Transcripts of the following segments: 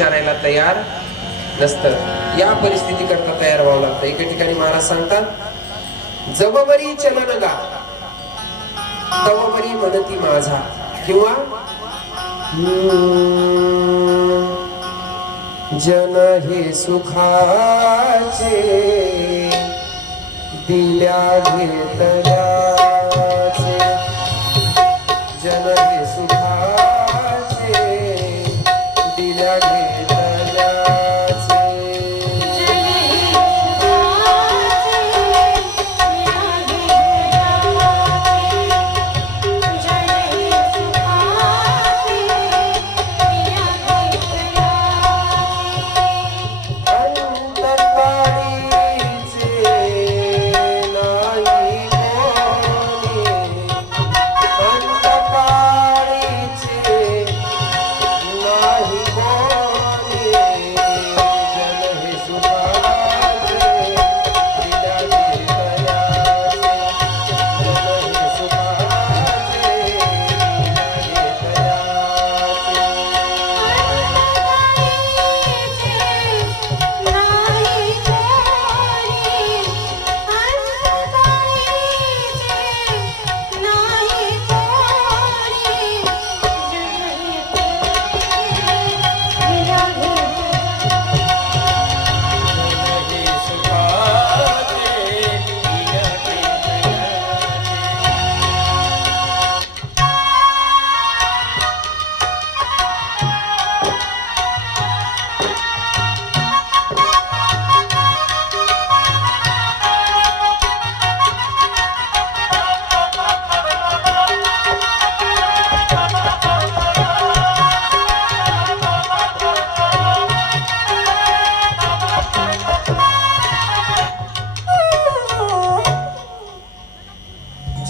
विचारायला तयार नसतं. या परिस्थिती करता तयार व्हावं लागतं. एके ठिकाणी महाराज सांगतात, जवबरी चलन गा तवबरी म्हणती माझा, किंवा जन हे सुखाचे दिल्या घेतल्याचे, जन हे सुखाचे दिल्या घेतल्याचे,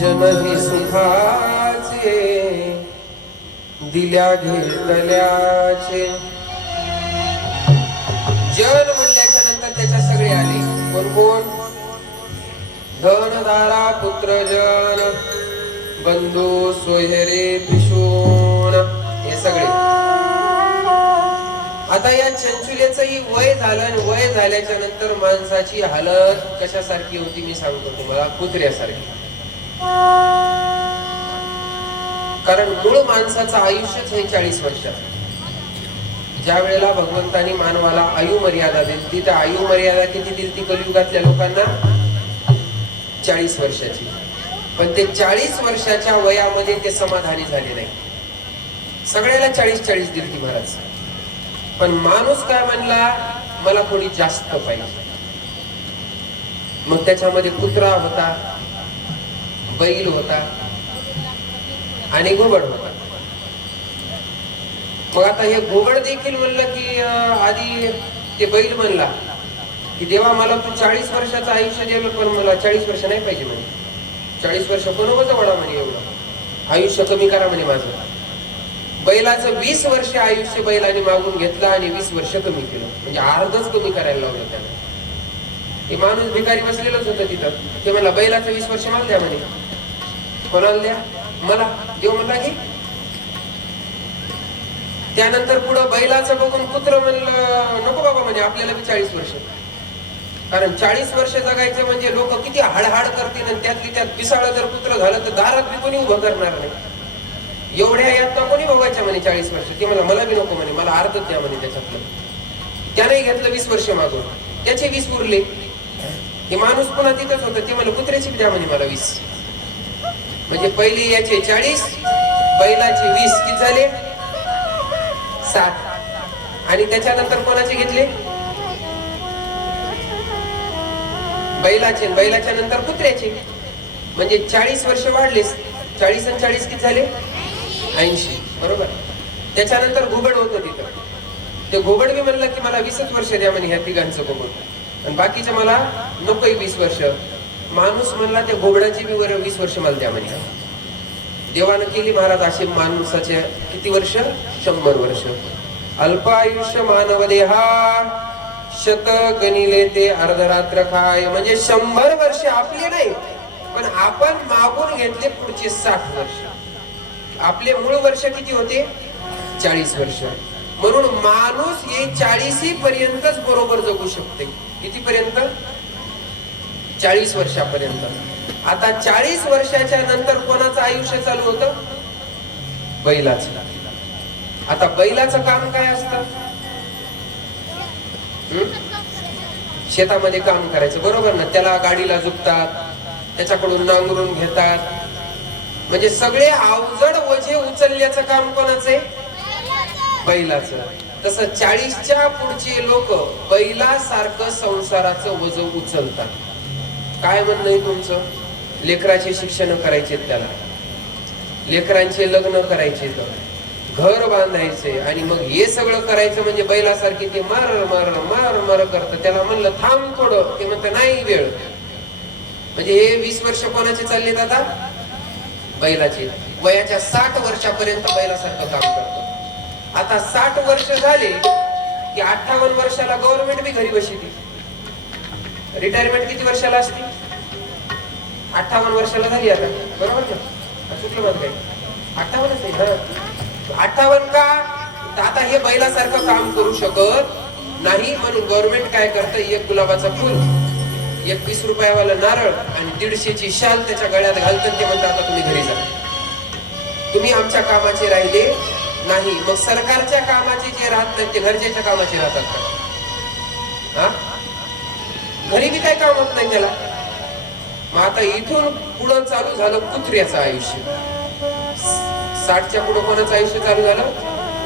जन हे सुखाचे दिल्या घेतल्याचे. जन म्हणल्याच्या नंतर त्याच्या सगळे आले. कोण कोण? धन दारा पुत्र जन बंधू सोयरे पिशून, हे सगळे. आता या चंचुलेचंही वय झालं, आणि वय झाल्याच्या नंतर माणसाची हालत कशासारखी होती मी सांगतो तुम्हाला, कुत्र्यासारखी. कारण मूळ माणसाचं आयुष्यच हे 40 वर्षाचं. ज्या वेळेला भगवंतानी मानवाला आयु मर्यादा दिली, तर आयु मर्यादा किती दिली ती कलियुगातल्या लोकांना? 40 वर्षाची. पण ते 40 वर्षाच्या वयामध्ये ते समाधानी झाले नाही. सगळ्याला 40-40 दिली ती महाराज. पण माणूस काय म्हणला, मला थोडी जास्त पाहिजे. मग त्याच्यामध्ये कुत्रा होता, बैल होता आणि घोबड होता. मग आता हे घोबड देखील म्हणलं की आधी ते बैल म्हणला की देवा मला तू 40 वर्षाचं आयुष्य दिलं, पण मला 40 वर्ष नाही पाहिजे म्हणे. 40 वर्ष कोण होतं वडा म्हणे, एवढं आयुष्य कमी करा म्हणे माझं. बैलाचं 20 वर्ष आयुष्य बैलाने मागून घेतलं आणि 20 वर्ष कमी केलं, म्हणजे अर्धच कमी करायला लावलं त्याला. हे माणूस भिकारी बसलेलंच होतं तिथं. ते म्हणला बैलाचं 20 वर्ष मला द्या म्हणे. कोणाला द्या? मला. देव म्हणला की. त्यानंतर पुढं बैलाचं बघून कुत्र म्हणलं नको बाबा म्हणे, आपल्याला बी 40 वर्ष. कारण 40 वर्ष जगायचं म्हणजे लोक किती हाडहाड करतील, आणि त्यातली त्यात पिसाळ जर कुत्र झालं तर दारात बी कोणी उभं करणार नाही. एवढ्या यात कोणी बघायच्या म्हणे 40 वर्ष. ते मला बी नको म्हणे, मला अर्धच द्या म्हणे त्याच्यातलं. त्याने घेतलं 20 वर्ष मागून, त्याचे 20 उरले. ते माणूस पुन्हा तिथंच होतं. ते म्हणलं कुत्र्याची द्या म्हणे मला 20. म्हणजे पहिले याचे 40, बैलाचे 20, किती झाले? 60. आणि त्याच्यानंतर कोणाचे घेतले? बैलाचे. बैलाच्या नंतर कुत्र्याचे. म्हणजे 40 वर्ष वाढलेस. 40 आणि 40 किती झाले? 80. बरोबर. त्याच्यानंतर घोबड होतं तिथं. ते घोबड बी म्हणलं की मला 20च वर्ष द्या म्हणे ह्या तिघांचं घोबड, आणि बाकीचं मला नकोय 20 वर्ष. माणूस म्हणला त्या घोबडाची बी 20 वर्ष मला द्या म्हणे. देवानं केली महाराज असे माणसाचे किती वर्ष? 100 वर्ष. अल्प आयुष्य मानव देहा शत गणिले ते अर्धरात्र खाय. म्हणजे 100 वर्ष आपले नाही, पण आपण मागून घेतले पुढचे 60 वर्ष. आपले मूळ वर्ष किती होते? 40 वर्ष. म्हणून माणूस हे 40 पर्यंतच बरोबर जगू शकते. कितीपर्यंत? 40 वर्षापर्यंत. आता 40 वर्षाच्या नंतर कोणाचं आयुष्य चालू होतं? बैलाचं. आता बैलाचं काम काय असतं? शेतामध्ये काम करायचं, बरोबर ना? त्याला गाडीला जुपतात, त्याच्याकडून नांगरून घेतात, म्हणजे सगळे अवजड ओझे उचलण्याचं काम कोणाचं आहे? बैलाचं. तसं 40च्या पुढचे लोक बैलासारखं संसाराचं ओझ उचलतात. काय म्हणणं आहे तुमचं? लेकराचे शिक्षण करायचे, त्याला लेकरांचे लग्न करायचे, घर बांधायचे, आणि मग हे सगळं करायचं म्हणजे बैलासारखे ते मार मार मार मार करत. त्याला म्हणलं थांब थोडं, ते म्हणतं नाही वेळ. म्हणजे हे 20 वर्ष कोणाचे चाललेत आता? बैलाचे. वयाच्या 60 वर्षापर्यंत बैलासारखं काम करतो. आता 60 वर्ष झाले की 58 वर्षाला गव्हर्नमेंट बी घरी बसली. रिटायरमेंट किती वर्षाला असते? 58 वर्षाला झाली आता, बरोबर ना? चुकलं मत काय? 58च आहे. 58 का? आता हे बैलासारखं काम करू शकत नाही, म्हणून गव्हर्नमेंट काय करतं? एक गुलाबाचं फुल, एक 20 रुपयावाला नारळ आणि 150ची शाल त्याच्या गळ्यात घालतात. ते म्हणतात आता तुम्ही घरी जा, तुम्ही आमच्या कामाचे राहिले नाही. मग सरकारच्या कामाचे जे राहतात ते घरच्याच्या कामाचे राहतात का? घरी बी काय काम होत नाही त्याला. मग आता इथून पुढं चालू झालं कुत्र्याचं आयुष्य. 60च्या पुढं कोणाचं आयुष्य चालू झालं?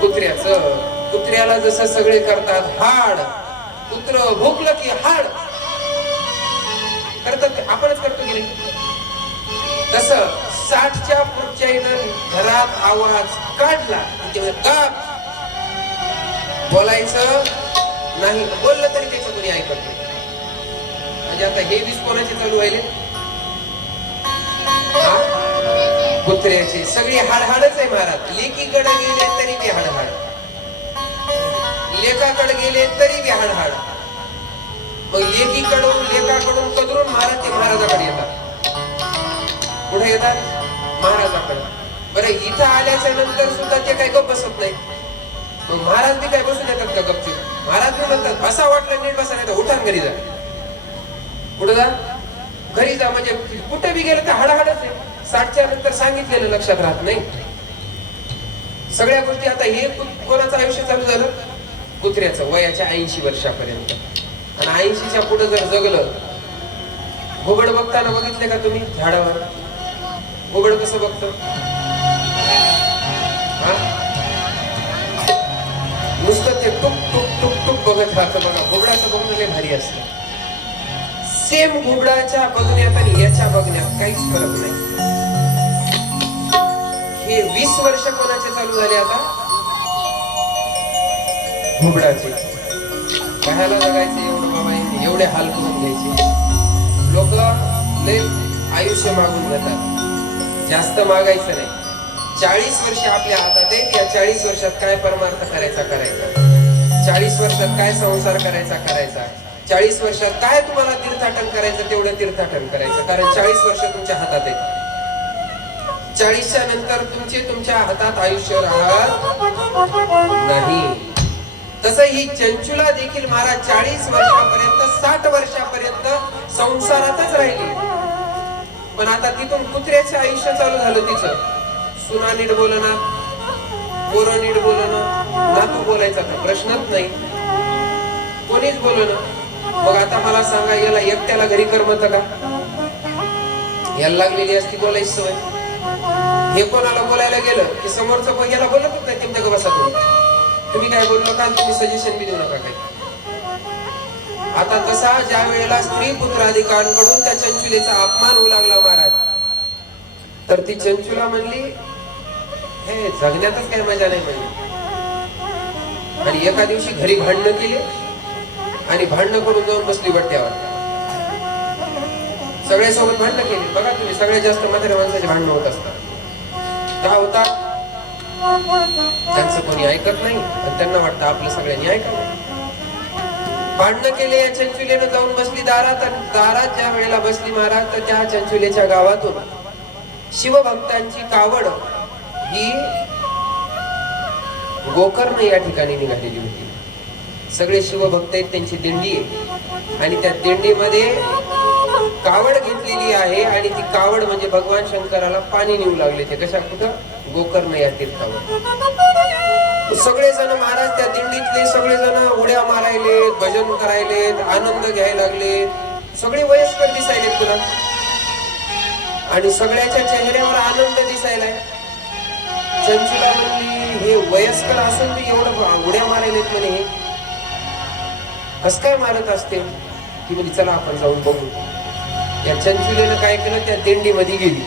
कुत्र्याचं. कुत्र्याला जसं सगळे करतात हाड, कुत्र भोकलं की हाड करतात, आपणच करतो गेली. तसं 60च्या पुढच्या घरात आवाज काढला बोलायचं नाही, बोललं तरी त्याचं कोणी ऐकत नाही. म्हणजे आता हे 20 कोणाचे चालू व्हायले? कुत्र्याचे. सगळी हाडहाडच आहे महाराज. लेकीकडे गेले तरी बी हाडहाड, लेकाकडे गेले तरी बी हाडहाड. मग लेकाकडून कदरून महाराज ते महाराजाकडे येतात. कुठे येतात? महाराजाकडे. बरं, इथं आल्याच्या नंतर सुद्धा ते काय गप बसत नाही. मग महाराज बी काय बसून येतात का गपचूप? महाराज बी म्हणतात बसा, वाटलं नीट बसा, नाही तर उठा घरी जा. कुठं जा? घरी जा. म्हणजे कुठे बी गेलं तर हाडाहाडच आहे. 60च्या नंतर सांगितलेलं लक्षात राहत नाही सगळ्या गोष्टी. आता हे कोणाचं आयुष्य चालू झालं? कुत्र्याचं. वयाच्या 80 वर्षापर्यंत. आणि 80च्या पुढे जर जगलं, घुबड बघताना बघितले का तुम्ही? झाडावर घुबड कसं बघतं? नुसतं ते टुक टुक टुक टुक बघत राहतं बघा. घुबडाचं बघणं लय भारी असतं. सेम घुबडाच्या बघण्यात आणि याच्या बघण्यात काहीच फरक नाही. हे 20 वर्ष कोणाचे चालू झाले आता? घुबडाचे. कशाला जगायचे एवढं बाबा? एवढे हाल करून घ्यायचे. लोक लय आयुष्य मागून घेतात, जास्त मागायचं नाही. 40 वर्ष आपल्या हातात आहेत. या 40 वर्षात काय परमार्थ करायचा 40 वर्षात काय संसार करायचा 40 वर्षात काय तुम्हाला तीर्थाटन करायचं तेवढं तीर्थाटन करायचं. कारण 40 वर्ष तुमच्या हातात आहेत. 40च्या नंतर तुमच्या हातात आयुष्य राहत नाही. तसं ही चंचुला देखील महाराज 40 वर्षापर्यंत 60 वर्षापर्यंत संसारातच राहिली. पण आता तिथून कुत्र्याचं आयुष्य चालू झालं. तिचं सुना नीट बोलणार, पोरं नीट बोलणं, नातू बोलायचा तर प्रश्नच नाही, कोणीच बोलणं. मग आता मला सांगा, याला एकट्याला घरी करमत का? याला लागलेली असती बोलायची सवय. हे कोणाला बोलायला गेलं की समोरचं याला बोलतच नाही. तुमच्या बसा तुम्ही काय बोललो का? तुम्ही सजेशन बी देऊ नका काही. आता तसा ज्या वेळेला स्त्री पुत्राधिकांकडून त्या चंचुलेचा अपमान होऊ लागला महाराज, तर ती चंचुला म्हणली हे जगण्यातच काय मजा नाही म्हणली. आणि एका दिवशी घरी भांडणं केली आणि भांडणं करून जाऊन बसली बट्ट्यावर. सगळ्यासोबत भांडणं केली. बघा तुम्ही, सगळ्यात जास्त म्हाताऱ्या माणसाचे भांडणं होत असतात. का होतात? त्यांचं कोणी ऐकत नाही आणि त्यांना वाटतं आपलं सगळ्यांनी ऐकावं. भांडणं केले. या चंचुलेनं जाऊन बसली दारात. आणि दारात ज्या वेळेला बसली महाराज, तर त्या चंचुलेच्या गावातून शिवभक्तांची कावड ही गोकर्ण या ठिकाणी निघालेली होती. सगळे शिवभक्त आहेत, त्यांची दिंडी आहे आणि त्या दिंडीमध्ये कावड घेतलेली आहे आणि ती कावड म्हणजे भगवान शंकराला पाणी नेऊ लागले. ते कशा कुठं? गोकर्ण या तीर्थावर. सगळेजण महाराज त्या दिंडीतले सगळेजण उड्या मारायलेत, भजन करायलेत, आनंद घ्यायला लागले. सगळे वयस्कर दिसायलेत पुन्हा आणि सगळ्याच्या चेहऱ्यावर आनंद दिसायलाय. चंचुला म्हणली, हे वयस्कर असून मी एवढं उड्या मारायलेत म्हणे, हे कस काय मारत असते? ती म्हणजे चला आपण जाऊन बघू. या चंचुलेनं काय केलं, त्या दिंडीमध्ये गेली.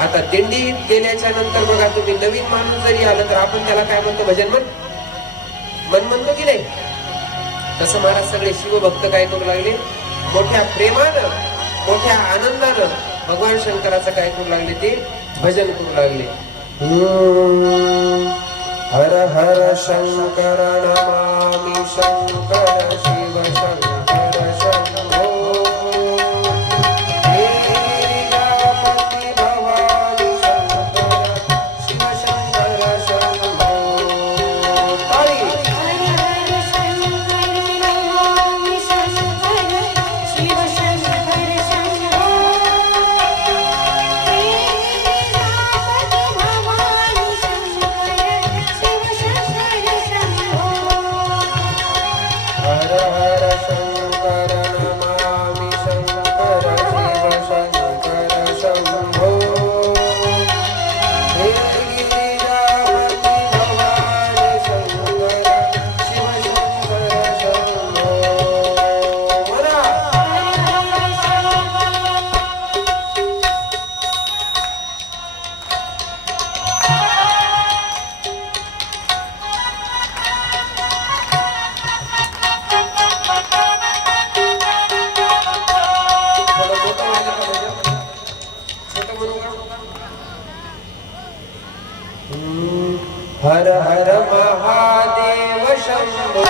आता दिंडीत गेल्याच्या नंतर बघा तुम्ही, नवीन माणूस जरी आलं तर आपण त्याला काय म्हणतो? भजन मन म्हणतो की नाही? तसं महाराज सगळे शिवभक्त काय करू लागले? मोठ्या प्रेमानं, मोठ्या आनंदानं भगवान शंकराचं काय करू लागले? ते भजन करू लागले. हर हर शंकर नमामि शंकर शिव शंकर शंभो. हर हर महादेव शंभो.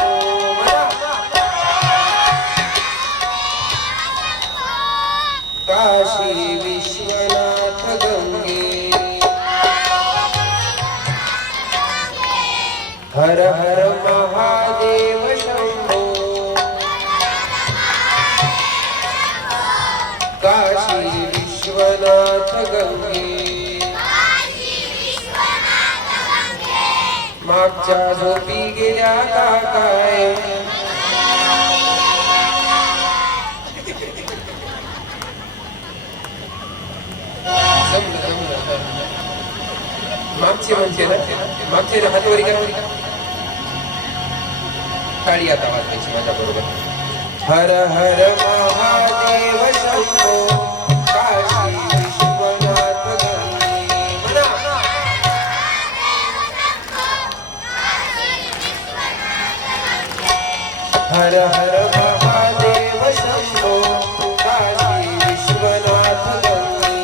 काशी विश्वनाथ गंगे. हर हर महादेव शंभो. काशी विश्वनाथ गंगे. मागच्या झोपी गेल्या का काय? मागचे म्हणजे ना, मागचे हातवरी करा, टाळी आता वाजवायची माझ्या बरोबर. हर हर महादेव शंभो. काशी विश्वनाथ गंगे. म्हणा. हर हर महादेव शंभो. काशी विश्वनाथ गंगे.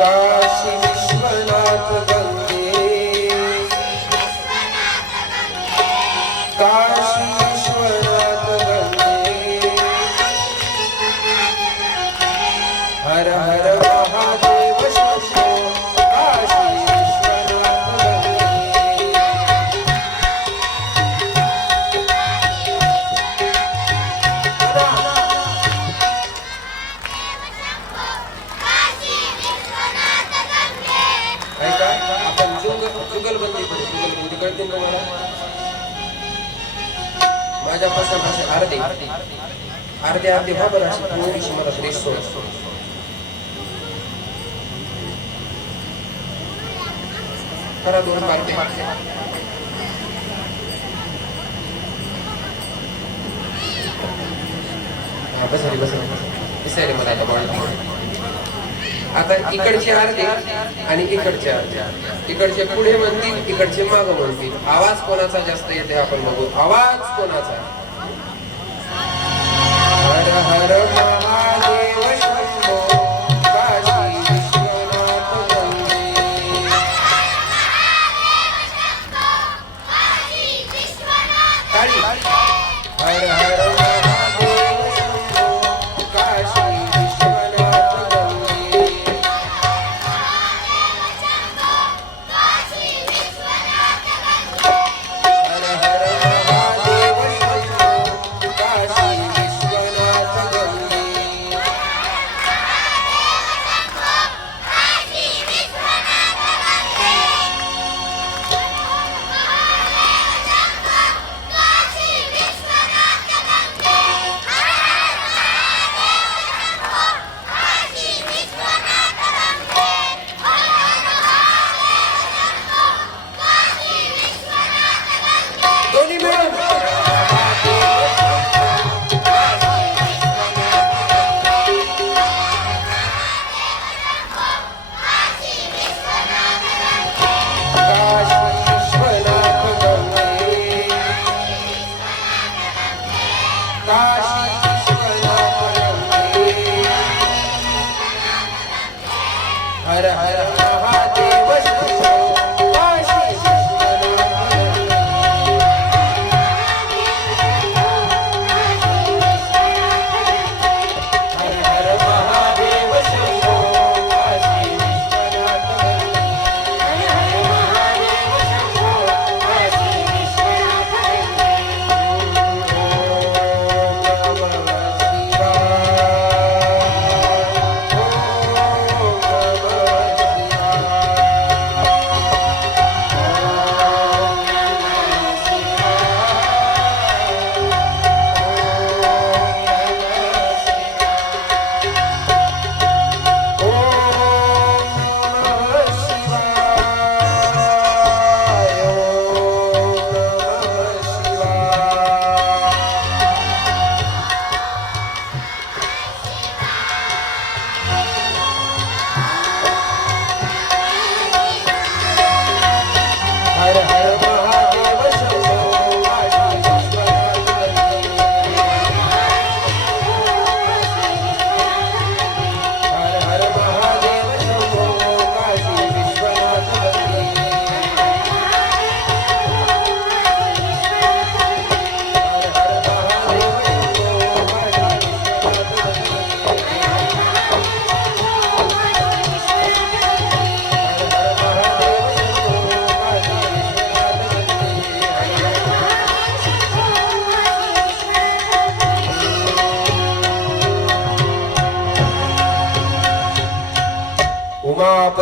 काशी विश्वनाथ गंगे. काशी विश्वनाथ गंगे. हर हर महादेव शंभो. काशी विश्वनाथ गंगे. ऐका, आपण जुगलबंदी करू. जुगलबंदी कळते ना मला? माझ्यापासून असे अर्धे अर्धे अर्धे व्हा बरं, अशी थोडीशी मला फ्रेश सोड. करा दोन पार्टे. हा बस झाली, बस दिसायले मला आता बॉडी. आता इकडचे अर्धे आणि इकडचे अर्धे. इकडचे पुढे म्हणतील, इकडचे माग म्हणतील. आवाज कोणाचा जास्त येते आपण बघू. आवाज कोणाचा? हर हर महादेव शंभो. काशी विश्वनाथ गंगे. टाळी. हर हर महादेव शंभो. काशी विश्वनाथ गंगे.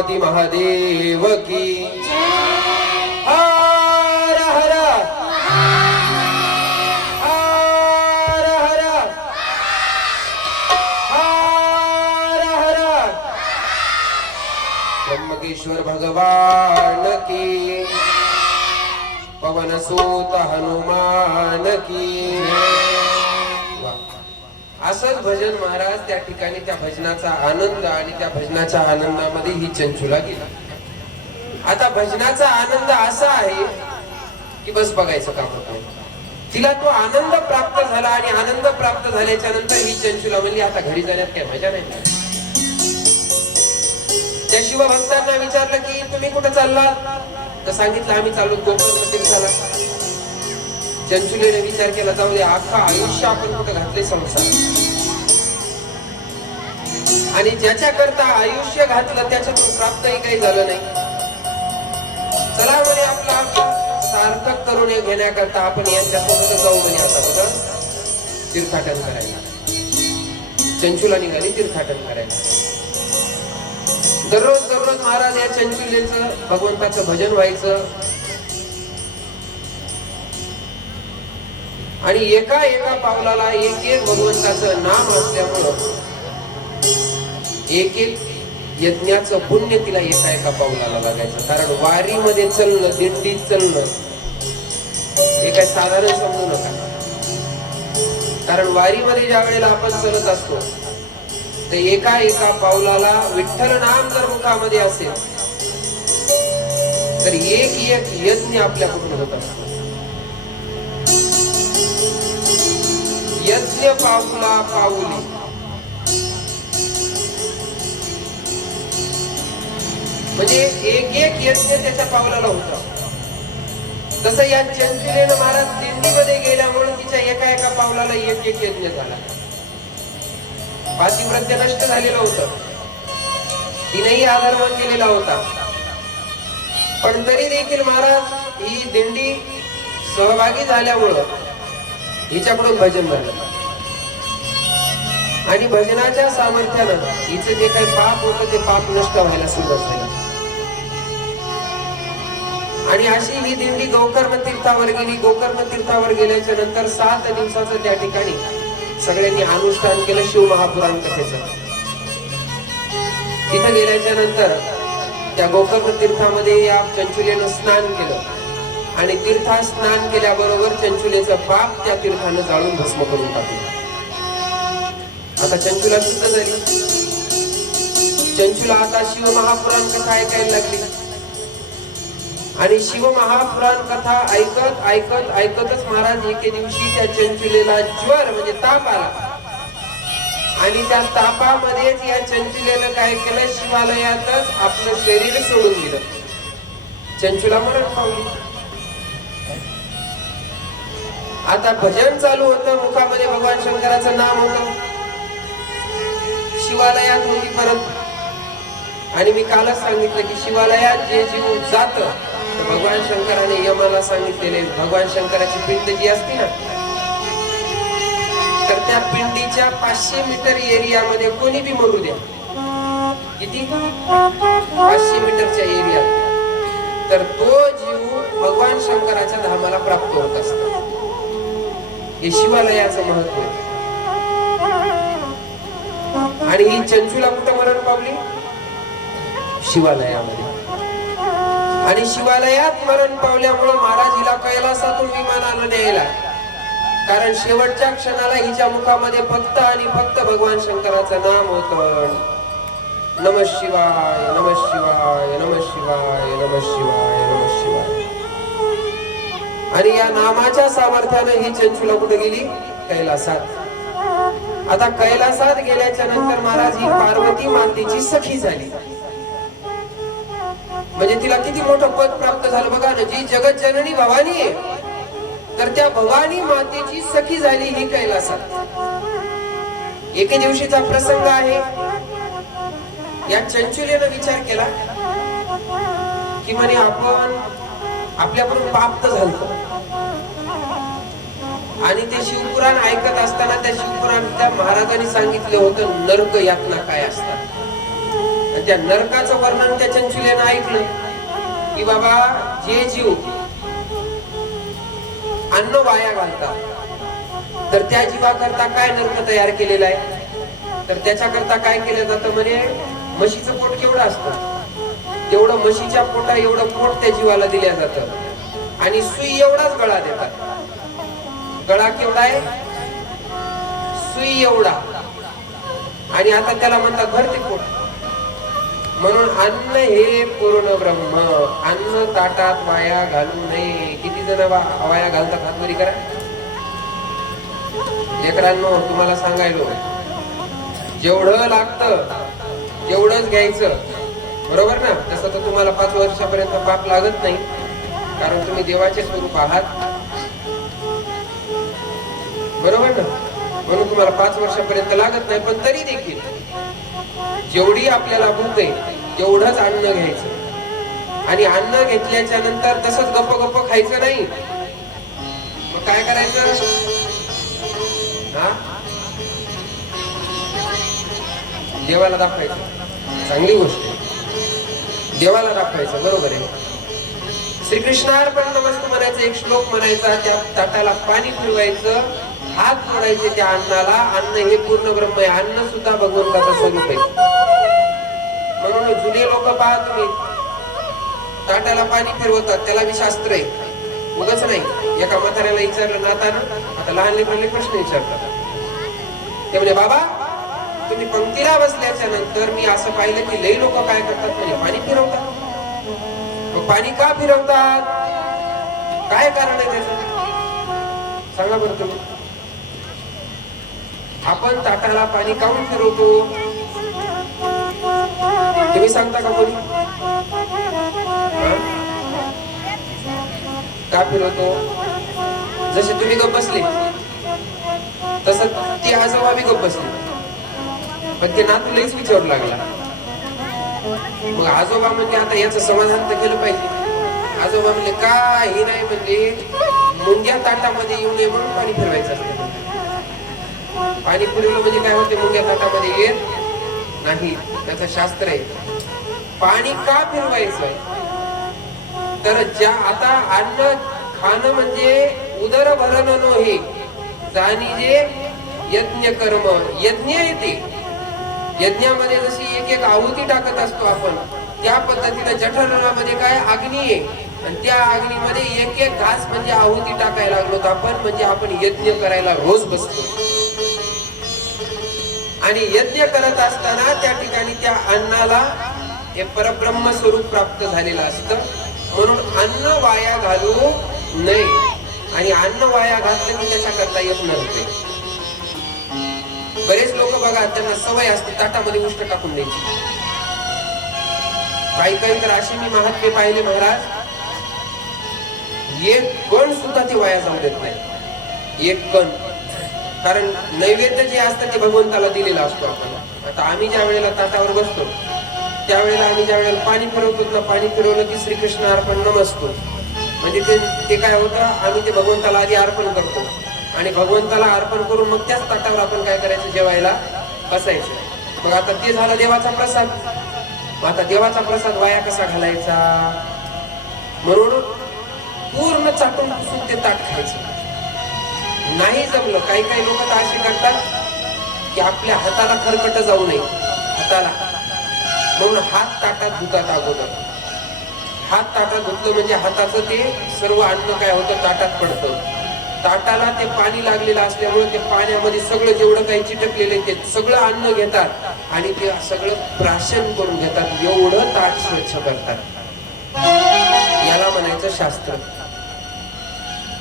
उमापती महादेव की हर हर हर हर हर हर ब्रह्मकेश्वर भगवान की पवन सूत हनुमान की। असंच भजन महाराज त्या ठिकाणी त्या भजनाचा आनंद आणि त्या भजनाच्या आनंदामध्ये ही चंचुला गेली। आता भजनाचा आनंद असा आहे की बस बघायचं काम होतं। तिला तो आनंद प्राप्त झाला आणि आनंद प्राप्त झाल्याच्या नंतर ही चंचुला म्हणली आता घरी जाण्यात काय मजा नाही। त्या शिवभक्तांना विचारलं की तुम्ही कुठे चाललात, तर सांगितलं आम्ही चाललो गोकर्ण तीर्थाला। चंचुलीने विचार केला जाऊ दे अख्खा आयुष्य आपण कुठे घातले संसार, आणि ज्याच्या करता आयुष्य घातलं त्याच्यातून प्राप्तही काही झालं नाही। चला म्हणे आपला सार्थक करून घेण्याकरता आपण यांच्यासोबत जाऊ म्हणे आता बघा तीर्थाटन करायला। चंचुला निघाली तीर्थाटन करायला। दररोज दररोज महाराज या चंचुलीचं भगवंताचं भजन व्हायचं आणि एका एका पावलाला एक एक भगवंताचं नाम असल्यामुळं एक एक यज्ञाचं पुण्य तिला एका एका पावलाला लागायचं। कारण वारीमध्ये चलणं, दिंडीत चलणं हे काय साधारण समजू नका। कारण वारीमध्ये ज्या वेळेला आपण चलत असतो तर एका एका पावलाला विठ्ठल नाम जर मुखामध्ये असेल तर एक एक यज्ञ आपल्याकडून होत असतो। यज्ञ पाऊला पाऊली म्हणजे एक एक यज्ञ त्याच्या पावलाला होता। तसं या चंचुलीनं महाराज दिंडीमध्ये गेल्यामुळे तिच्या एका एका पावलाला एक एक यज्ञ झाला। पातिव्रत्य नष्ट झालेलं होतं, तिनेही आधर्म केलेला होता, पण तरी देखील महाराज ही दिंडी सहभागी झाल्यामुळं हिच्याकडून भजन झालं आणि भजनाच्या सामर्थ्यानं हिचं जे काही पाप होतं ते पाप नष्ट व्हायला सुरुवात झाली। आणि अशी ही दिंडी गोकर्ण तीर्थावर गेली। गोकर्ण तीर्थावर गेल्याच्या नंतर 7 दिवसाचं त्या ठिकाणी सगळ्यांनी अनुष्ठान केलं शिव महापुराण कथेचं। तिथं गेल्याच्या नंतर त्या गोकर्ण तीर्थामध्ये या चंचुलीनं स्नान केलं आणि तीर्था स्नान केल्याबरोबर चंचुलीचं पाप त्या तीर्थानं जाळून भस्म करून टाकलं। आता चंचुला शुद्ध झाली। चंचुला आता शिव महापुराण कथा ऐकायला लागली आणि शिव महापुराण कथा ऐकत ऐकत ऐकतच महाराज एके दिवशी त्या चंचुलीला ज्वर म्हणजे ताप आला आणि त्या तापामध्येच या चंचुलीनं काय केलं, शिवालयातच आपलं शरीर सोडून दिलं। चंचुला मरण पावली। आता भजन चालू होतं, मुखामध्ये भगवान शंकराचं नाम होतं, शिवालयात होती परत। आणि मी कालच सांगितलं की शिवालयात जे जीव जात भगवान शंकराने यमाला सांगितलेले भगवान शंकराची पिंड जी असते ना तर त्या पिंडीच्या 500 मीटर एरियामध्ये कोणी बी मरू द्या, किती 500 मीटरच्या एरियात, तर तो जीव भगवान शंकराच्या धामाला प्राप्त होत असतो। हे शिवालयाचं महत्व आहे। आणि ही चंचुला कुठं मरण पावली, शिवालयामध्ये। आणि शिवालयात मरण पावल्यामुळे महाराज हिला कैलासातून विमानानं न्यायला, कारण शेवटच्या क्षणाला हिच्या मुखामध्ये फक्त आणि फक्त भगवान शंकराचं नाम होतं, नमः शिवाय नमः शिवाय नमः शिवाय नमः शिवाय नमः शिवाय। आणि या नामाच्या सामर्थ्यानं ही चंचुला कुठे गेली, कैलासात। आता कैलासात गेल्याच्या नंतर महाराज ही पार्वती मातेची सखी झाली। म्हणजे तिला किती मोठं पद प्राप्त झालं बघा ना। जी जगत जननी भवानी आहे तर त्या भवानी मातेची सखी झाली ही कैलासात। एके दिवशीचा प्रसंग आहे। या चंचुलीनं विचार केला की म्हणे आपण आपल्याकडून पाप तर झालं आणि ते शिवपुराण ऐकत असताना त्या शिवपुराणात महाराजांनी सांगितलं होतं नरक यातना काय असतात। तर त्या नरकाचं वर्णन त्या चंचुल्यानं ऐकलं की बाबा जे जीव अन्न वाया घालतात तर त्या जीवाकरता काय नरक तयार केलेला आहे, तर त्याच्याकरता काय केलं जातं म्हणे, म्हशीचं पोट केवढं असतं तेवढं म्हशीच्या पोटा एवढं पोट त्या जीवाला दिल्या जातं आणि सुई एवढाच गळा देतात. गळा केवढा आहे, सुई एवढा, आणि आता त्याला म्हणतात भरती पोट. म्हणून अन्न हे पूर्ण ब्रह्म, अन्न ताटात वाया घालू नये. किती जण वाया घालतात, हातवरी करा. लेकरांनो तुम्हाला सांगायलो, जेवढं लागतं जेवढंच घ्यायचं, बरोबर ना. तसं तर तुम्हाला 5 वर्षापर्यंत पाप लागत नाही, कारण तुम्ही देवाचे स्वरूप आहात, बरोबर ना. म्हणून तुम्हाला 5 वर्षापर्यंत लागत नाही. पण तरी देखील जेवढी आपल्याला भूक आहे तेवढंच अन्न घ्यायचं, आणि अन्न घेतल्याच्या नंतर तसंच गप्प गप्प खायचं नाही. मग काय करायचं, देवाला दाखवायचं. चांगली गोष्ट आहे, देवाला दाखवायचं, बरोबर आहे. श्रीकृष्णार्पण नमस्तु म्हणायचं, एक श्लोक म्हणायचा, त्या ताटाला पाणी फिरवायचं, हात जोडायचे त्या अन्नाला. अन्न हे पूर्ण ब्रह्म आहे, अन्न सुद्धा भगवंताचं स्वरूप आहे. म्हणून जुने लोक पहा तुम्ही, ताटाला पाणी फिरवतात, त्याला बी शास्त्र आहे, उगाच नाही. एका म्हाताऱ्याला विचारलं नाताना, आता लहान लेकरांना प्रश्न विचारतात, ते म्हणजे बाबा तुम्ही पंक्तीला बसल्याच्या नंतर मी असं पाहिलं की लई लोक काय करतात, म्हणजे पाणी फिरवतात. मग पाणी का फिरवतात, काय कारण आहे त्याचं, सांगा बरं तुम्ही. आपण ताटाला पाणी काऊन फिरवतो, तुम्ही सांगता का कोणी, का फिरवतो. जसे तुम्ही गप्प बसले तसं ती आजोबा बी गप्प बसले, पण ते नातू लईच विचारू लागला. मग आजोबा म्हणजे आता याचं समाधान तर केलं पाहिजे. आजोबा म्हणजे काही नाही, म्हणजे मुंग्या ताटामध्ये येऊ नये म्हणून पाणी फिरवायचं असतं. पाणी फिरवलं म्हणजे काय होते, मुंग्या ताटामध्ये येत नाही, त्याचं शास्त्र आहे. पाणी का फिरवायचं, तर ज्या आता अन्न खाणं म्हणजे उदर भरण नोहे जाणीजे यज्ञ कर्म. यज्ञ येते, यज्ञामध्ये जशी एक एक आहुती टाकत असतो आपण, त्या पद्धतीने जठरामध्ये काय अग्नी आहे, आणि त्या अग्नीमध्ये एक एक घास म्हणजे आहुती टाकायला लागलो आपण, म्हणजे आपण यज्ञ करायला रोज बसतो. आणि यज्ञ करत असताना त्या ठिकाणी त्या अन्नाला हे परब्रह्म स्वरूप प्राप्त झालेलं असतं. म्हणून अन्न वाया घालू नये, आणि अन्न वाया घातलं की त्याच्याकरता यत्न होते. बरेच लोक बघा, त्यांना सवय असते ताटामध्ये उष्ट टाकून द्यायची. काही काही तर अशी मी महात्मे पाहिले महाराज, एक कण सुद्धा ते वाया जाऊ देत नाही, एक कण. कारण नैवेद्य जे असतं ते भगवंताला दिलेला असतो आपण. आता आम्ही ज्या वेळेला ताटावर बसतो त्यावेळेला आम्ही ज्या वेळेला पाणी फिरवतो ना, पाणी फिरवलं की श्रीकृष्ण अर्पण नमस्तु, म्हणजे ते काय होतं, आम्ही ते भगवंताला आधी अर्पण करतो, आणि भगवंताला अर्पण करून मग त्याच ताटावर आपण काय करायचं, जेवायला बसायचं. मग आता ते झालं देवाचा प्रसाद. मग आता देवाचा प्रसाद वाया कसा घालायचा, म्हणून पूर्ण चाटून पुसून ते ताट खायचं. नाही जमलं, काही काही लोक तर अशी करतात की आपल्या हाताला खरकट जाऊ नये, हाताला, म्हणून हात ताटात धुतात अगोदर. हात ताटात धुतलं म्हणजे हाताचं ते सर्व अन्न काय होतं ताटात पडतं. ताटाला ते पाणी लागलेलं असल्यामुळे ते पाण्यामध्ये सगळं जेवढं काही चिटकलेलं ते सगळं अन्न घेतात आणि ते सगळं प्राशन करून घेतात, एवढं ताट स्वच्छ करतात. याला म्हणायचं शास्त्र.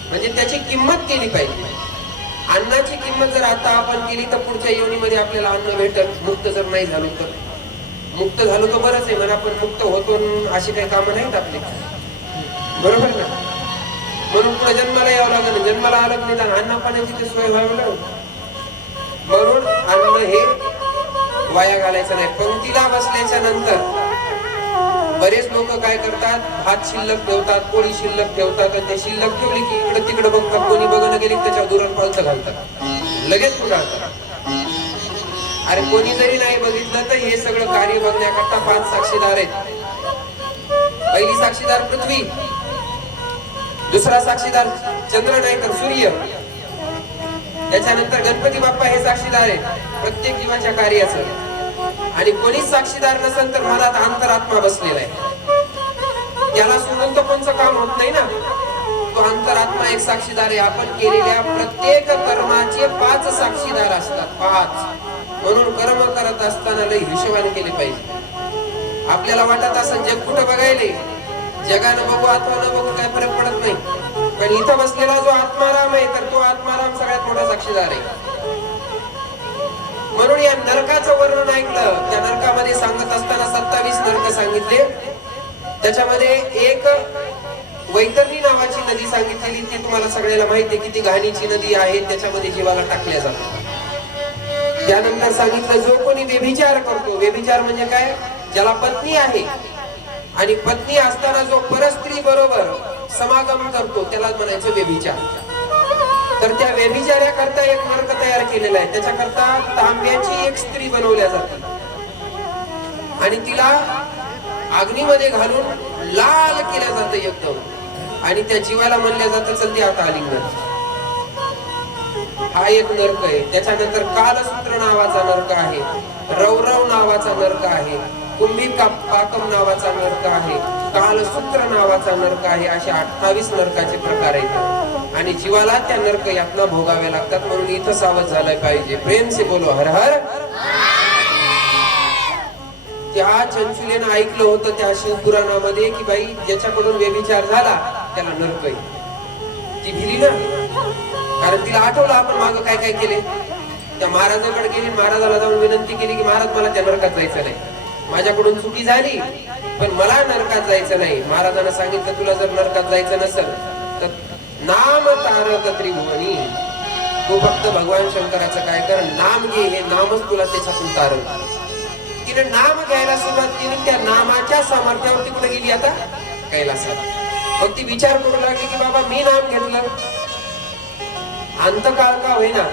म्हणजे त्याची किंमत केली पाहिजे. अन्नाची किंमत जर आता आपण केली तर पुढच्या योनीमध्ये आपल्याला अन्न भेटत. मुक्त जर नाही झालो तर, मुक्त झालो तर बरंच आहे म्हणा, पण मुक्त होतो अशी काही कामं नाहीत आपली, बरोबर ना. म्हणून पुढे जन्माला यावं लागलं, जन्माला आलं नाही तर अन्न पाण्याची ते सोय व्हावी लागेल. म्हणून अन्न हे वाया घालायचं नाही. पंक्तीला बसल्याच्या नंतर बरेच लोक काय करतात, भात शिल्लक ठेवतात, पोळी शिल्लक ठेवतात, आणि ते शिल्लक ठेवली की इकडे तिकडे बघतात, कोणी बघणं गेली त्याच्यावर दुरण पालतं घालतात, लगेच पुढे. अरे कोणी जरी नाही बघितलं तर हे सगळं कार्य बघण्याकरता 5 साक्षीदार आहेत. पहिली साक्षीदार पृथ्वी, दुसरा साक्षीदार चंद्र नाही तर सूर्य, त्याच्यानंतर गणपती बाप्पा हे साक्षीदार आहेत प्रत्येक जीवाच्या कार्याचं. आणि कोणीच साक्षीदार नसेल तर मनात अंतरात्मा बसलेला आहे, त्याला सोडून तर कोणचं काम होत नाही ना. तो अंतरात्मा एक साक्षीदार आहे. आपण केलेल्या प्रत्येक कर्माचे 5 साक्षीदार असतात, 5. म्हणून कर्म करत असताना लय हिशोबाने केले पाहिजे. आपल्याला वाटत असं जग कुठं बघायले, जगानं बघू अथवा न बघू काय फरक पडत नाही, पण इथं बसलेला जो आत्माराम आहे तर तो आत्माराम सगळ्यात मोठा साक्षीदार आहे. म्हणून या नरकाचं वर्णन ऐकलं, त्या नरकामध्ये सांगत असताना 27 नरक सांगितले. त्याच्यामध्ये एक वैतरणी नावाची नदी सांगितलेली, ती तुम्हाला सगळ्याला माहिती आहे किती घाणीची नदी आहे, त्याच्यामध्ये जीवाला टाकल्या जातं. त्यानंतर सांगितलं जो कोणी व्यभिचार करतो, व्यभिचार म्हणजे काय, ज्याला पत्नी आहे आणि पत्नी असताना जो परस्त्री बरोबर समागम करतो त्याला म्हणायचं व्यभिचार. तर त्या व्यभिचार्याकरता एक नरक तयार केलेला आहे. त्याच्याकरता तांब्याची एक स्त्री बनवल्या जाते आणि तिला अग्नीमध्ये घालून लाल केल्या जातं एकदम, आणि त्या जीवाला म्हणल्या जातं चल ते आता आलिंगन. हा एक नरक आहे. त्याच्यानंतर कालसूत्र नावाचा नरक आहे, रौरव नावाचा नरक आहे, कुंभिका पाकम नावाचा नरक आहे, कालसूत्र नावाचा नरक आहे. असे 28 नरकाचे प्रकार आहेत आणि जीवाला त्या नरक यातना भोगाव्या लागतात. म्हणून इथं सावध झालं पाहिजे. प्रेम से बोलो हर हर. त्या चंचुलेनं ऐकलं होतं त्या शिवपुराणामध्ये की बाई ज्याच्याकडून व्यभिचार झाला त्याला नरक आहे. ती भिली ना, कारण तिला आठवलं आपण माग काय काय केले. त्या महाराजाकडे गेली, महाराजाला जाऊन विनंती केली की महाराज मला त्या नरकात जायचं नाही, माझ्याकडून चुकी झाली पण मला नरकात जायचं नाही. महाराजांना सांगितलं तुला जर नरकात जायचं नसेल तर नाम तारक त्रिभुवनी, तू फक्त भगवान शंकराचं काय कर, नाम घे, हे नामच तुला त्याच्यातून तारक. तिने नाम घ्यायला सुरुवात केली, त्या नामाच्या सामर्थ्यावरती कुठे गेली आता कैलासात. मग ती विचार करू लागली की बाबा मी नाम घेतलं, अंतकाळ का होईना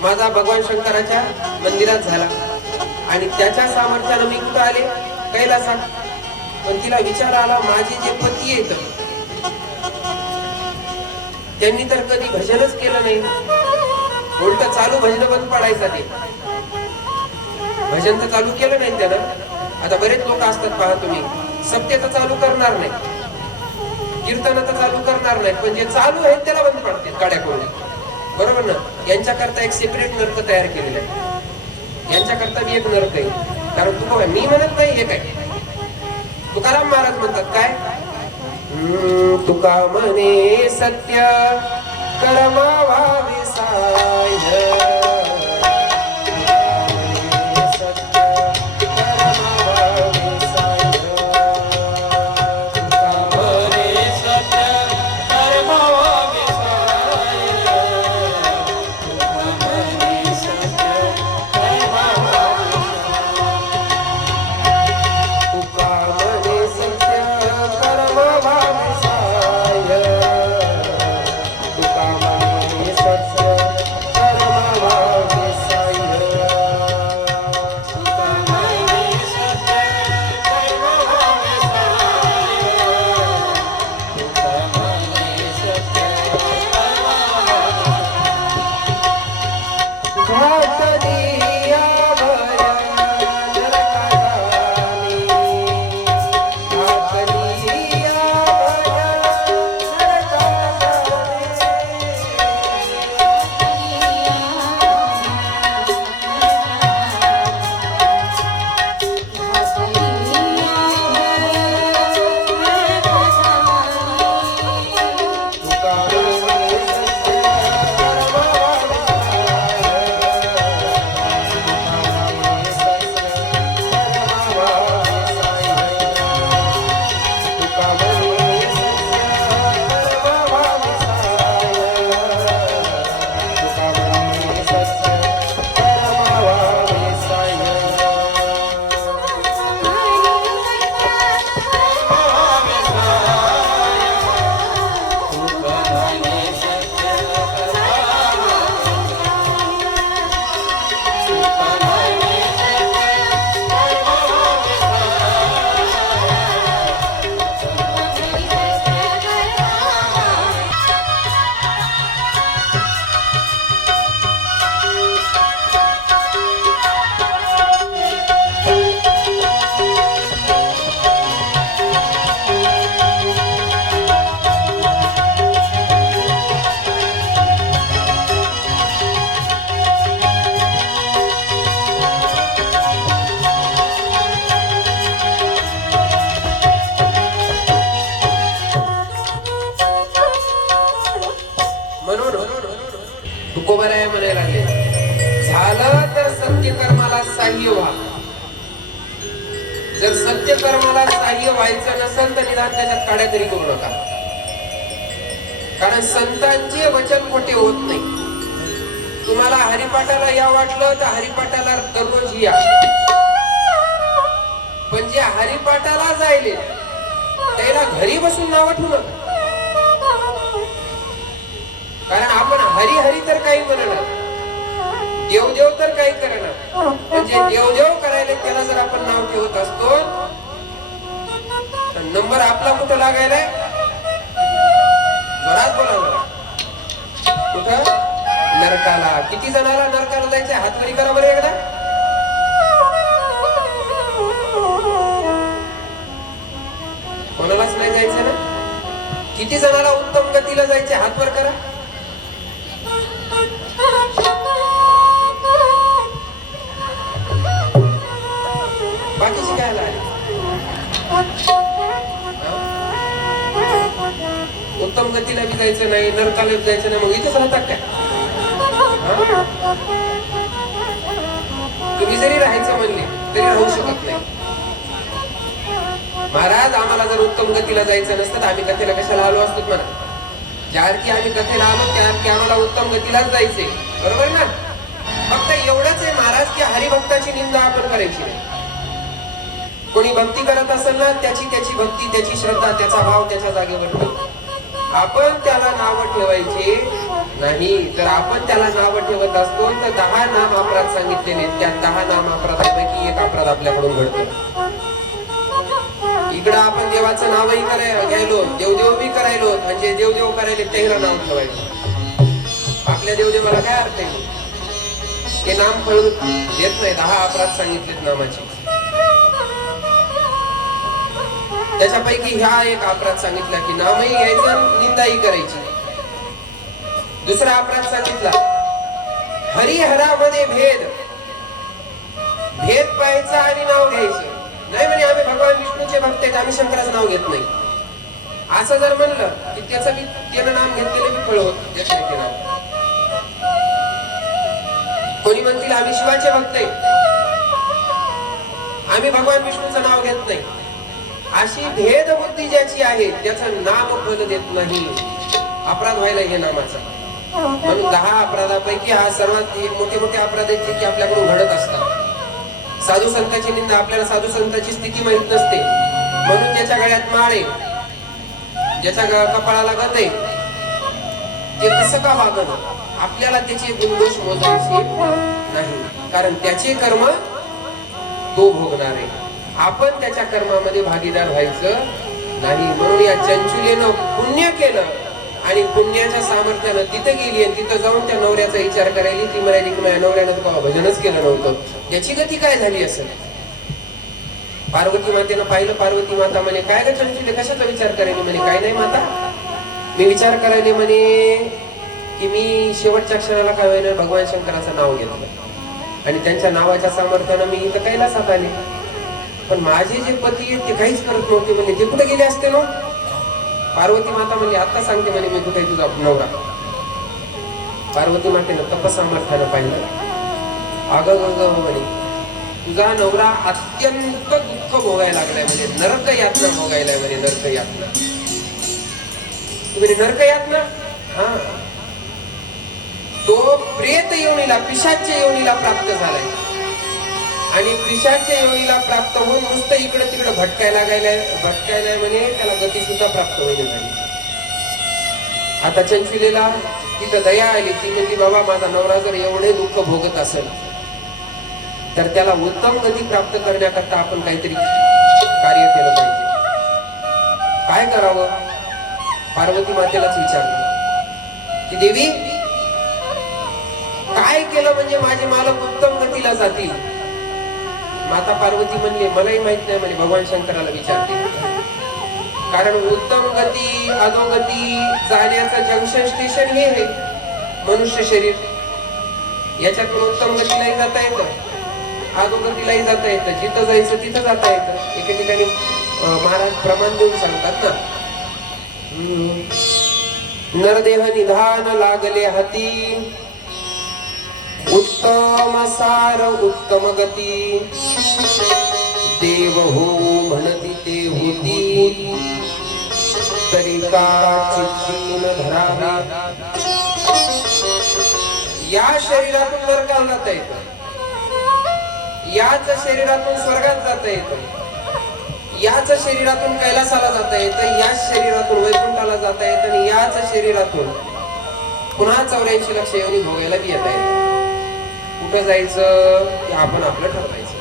माझा भगवान शंकराच्या मंदिरात झाला आणि त्याच्या सामर्थ्यानं मी कुठं आले कैलासात. पण तिला विचार आला माझे जे पती आहेत त्यांनी तर कधी भजनच केलं नाही, उलट चालू भजन बंद पडायचा. ते भजन तर चालू केलं नाही त्यानं. आता बरेच लोक असतात पहा तुम्ही, सत्य तर चालू करणार नाही, कीर्तन तर चालू करणार नाही, पण जे चालू आहेत त्याला बंद पडते काड्या करून. बरोबर ना. यांच्याकरता एक सेपरेट नरक तयार केलेलं आहे. यांच्याकरता मी एक नरक आहे, कारण तू मी म्हणत नाही हे काय. तुकाराम महाराज म्हणतात काय, तुका म्हणे सत्य कर्मावा विसाय, तुकोबाराय म्हणायला लागले, झालं तर सत्य कर्माला साह्य व्हा. जर सत्य कर्माला साह्य व्हायचं नसेल तर निदान त्याच्यात काड्या तरी करू नका. कारण संतांचे वचन खोटे होत नाही. तुम्हाला हरिपाठाला या वाटलं तर हरिपाठाला दररोज या, पण जे हरिपाठाला जायले त्याला घरी बसून नाव ठेवू नका. कारण आपण हरी हरी तर काही म्हणणार, देवदेव तर काही करणार. म्हणजे देवदेव करायला त्याला जर आपण नाव ठेवत असतो तर नंबर आपला कुठं लागायलाय? जोरात बोला बरं. कुठं? नरकाला. किती जणाला नरकाला जायचंय? हातवरी करा बरं एकदा. कोणालाच नाही जायचं ना? किती जणाला उत्तम गतीला जायचे? हातवर करा. बाकीची काय लागली? उत्तम गतीला बी जायचं नाही, नरकाला बी जायचं नाही, मग इथेच राहतात काय? तुम्ही जरी राहायचं म्हणले तरी राहू शकत नाही. महाराज, आम्हाला जर उत्तम गतीला जायचं नसतं तर आम्ही कथेला कशाला आलो असतो म्हणा. ज्या अर्थी आम्ही कथेला आलो त्या अर्थी आम्हाला उत्तम गतीलाच जायचंय, बरोबर ना? फक्त एवढंच आहे महाराज की हरिभक्ताची निंदा आपण करायची नाही. कोणी भक्ती करत असेल ना, त्याची भक्ती, त्याची श्रद्धा, त्याचा भाव त्याच्या जागेवर ठेव. आपण त्याला नाव ठेवायचे नाही. तर आपण त्याला नाव ठेवत असतो तर 10 नाम अपराध सांगितलेले, त्या 10 नाम अपराधापैकी एक अपराध आपल्याकडून घडतो. इकडं आपण देवाचं नावही घ्यायलो, देवदेव बी करायलो, म्हणजे देवदेव करायले त्याला नाव ठेवायचं. आपल्या देवदेवाला काय अर्थ आहे? ते नाम कळून देत नाही. 10 अपराध सांगितलेत नामाचे. त्याच्यापैकी हा एक अपराध सांगितला की नामही घ्यायचं, निंदाही करायची. दुसरा अपराध सांगितला हरिहरामध्ये भेद. भेद पाहायचा आणि नाव घ्यायचं नाही. म्हणजे आम्ही भगवान विष्णूचे भक्त आहेत, आम्ही शंकराचं नाव घेत नाही, असं जर म्हणलं की त्याचं बी त्यानं नाम घेतलेलं बी फळ होत देत नाही ते नाम. कोणी म्हणतील आम्ही शिवाचे भक्त आहे, आम्ही भगवान विष्णूचं नाव घेत नाही. अशी भेद बुद्धी ज्याची आहे त्याचं नाम फल देत नाही. अपराध व्हायला हे नामाचा. म्हणून 10 अपराधापैकी हा सर्वात मोठे मोठे अपराध आहेत जे आपल्याकडून घडत असतात. साधू संतांची निंदा. आपल्याला साधू संतांची स्थिती माहित नसते, म्हणून ज्याच्या गळ्यात माळ आहे, ज्याच्या कपाळाला गत आहे, ते कसं का वागणं? आपल्याला त्याचे गुणदोष मोजायचे नाही, कारण त्याचे कर्म तो भोगणार आहे. आपण त्याच्या कर्मामध्ये भागीदार व्हायचं नाही. म्हणून या चंचुलीनं पुण्य केलं आणि पुण्याच्या सामर्थ्यानं तिथं गेली आणि तिथं जाऊन त्या नवऱ्याचा विचार करायली. ती म्हणाली की माझ्या नवऱ्यानं बाबा भजनच केलं नव्हतं, त्याची गती काय झाली असेल? पार्वती मातेनं पाहिलं. पार्वती माता म्हणे काय ग चंचुले, कशाचा विचार करायली? म्हणे काय नाही माता, मी विचार करायले म्हणे की मी शेवटच्या क्षणाला काय होईना भगवान शंकराचं नाव घेतलं आणि त्यांच्या नावाच्या सामर्थ्यानं मी इथं कैलासात आले. पण माझे जे पती आहेत ते काहीच करत नव्हते. म्हणजे ते कुठे गेले असते ना? पार्वती माता म्हणली आता सांगते म्हणे मी कुठे तुझा नवरा. पार्वती मातेनं तपसामर्थ्यानं पाहिलं. अगं म्हणे तुझा नवरा अत्यंत दुःख भोगायला लागलाय, म्हणजे नरक यातना भोगायलाय, म्हणे नरक यातना. म्हणजे नरक यातना? हा, तो प्रेत योनीला, पिशाच्य योनीला प्राप्त झालाय आणि पिशाच्य योनीला प्राप्त होऊन नुसतं इकडे तिकडे भटकायला म्हणे त्याला गती सुद्धा प्राप्त होईल झाली. आता चंचुलीला तिथं दया आली. ती म्हणजे बाबा माझा नवरा जर एवढे दुःख भोगत असेल तर त्याला उत्तम गती प्राप्त करण्याकरता आपण काहीतरी कार्य केलं पाहिजे. काय करावं? पार्वती मातेलाच विचारलं की देवी काय केलं म्हणजे माझे मालक उत्तम गतीला जातील? माता पार्वती म्हणली मलाही माहित नाही, म्हणजे भगवान शंकराला विचारते. कारण उत्तम गती अधोगती जाण्याचं जंक्शन स्टेशन हे आहे मनुष्य शरीर. याच्यातून उत्तम गतीलाही जाता येतं, अधोगतीलाही जाता येतं, जिथं जायचं तिथं जाता येतं. एके ठिकाणी महाराज प्रमाण देऊन सांगतात ना, नरदेह निधान लागले हाती उत्तम सार उत्तम गती, देव हो म्हणती ते होती, तरी का चित्ती न धरावी. या शरीरातून स्वर्गाला जाता येतं, याच शरीरातून स्वर्गात जाता येतं, याच शरीरातून कैलासाला जाता येतं, याच शरीरातून वैकुंठाला जाता येतं, आणि याच शरीरातून पुन्हा 84 लक्ष योनी भोगायला बी येता येतं. कुठं जायचं ते आपण आपलं ठरवायचं.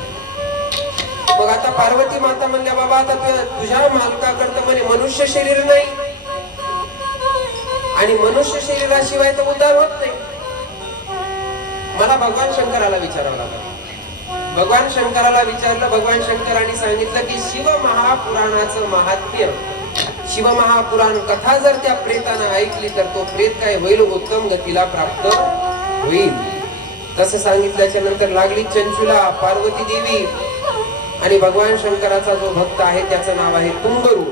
मग आता पार्वती माता म्हणल्या, बाबा आता तुझ्या मालकाकडतं म्हणे मनुष्य शरीर नाही, आणि मनुष्य शरीराशिवाय तर उद्धार होत नाही. मला भगवान शंकराला विचारावं लागलं. भगवान शंकराला विचारलं. भगवान शंकरांनी सांगितलं की शिव महापुराणाचं महात्म्य, शिव महापुराण कथा जर त्या प्रेतानं ऐकली तर तो प्रेत काय होईल, उत्तम गतीला प्राप्त होईल. तसं सांगितल्याच्या नंतर लागली चंचुला पार्वती देवी, आणि भगवान शंकराचा जो भक्त आहे त्याचं नाव आहे तुंबरू.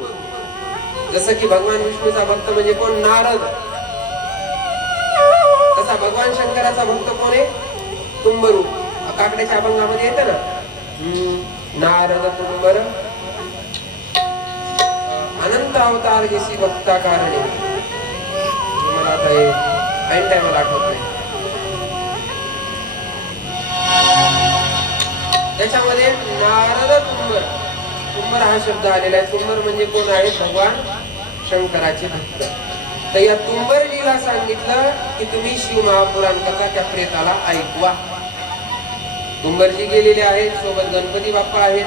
जसं की भगवान विष्णूचा भक्त म्हणजे कोण, नारद, तसा भगवान शंकराचा भक्त कोण आहे, तुंबरू. काकड्याच्या अभंगामध्ये येतं ना, नारद तुंबर अनंत अवतार जैसी भक्ता कारणे. मला आता ऐन टायमाला आठवत नाही. त्याच्यामध्ये नारद तुंबर, तुंबर हा शब्द आलेला आहे. तुंबर म्हणजे कोण आहे, भगवान शंकराचे भक्त. तर या तुंबरजीला सांगितलं की तुम्ही शिव महापुराण कथा त्या प्रेताला ऐकवा. तुंबरजी गेलेले आहेत, सोबत गणपती बाप्पा आहेत,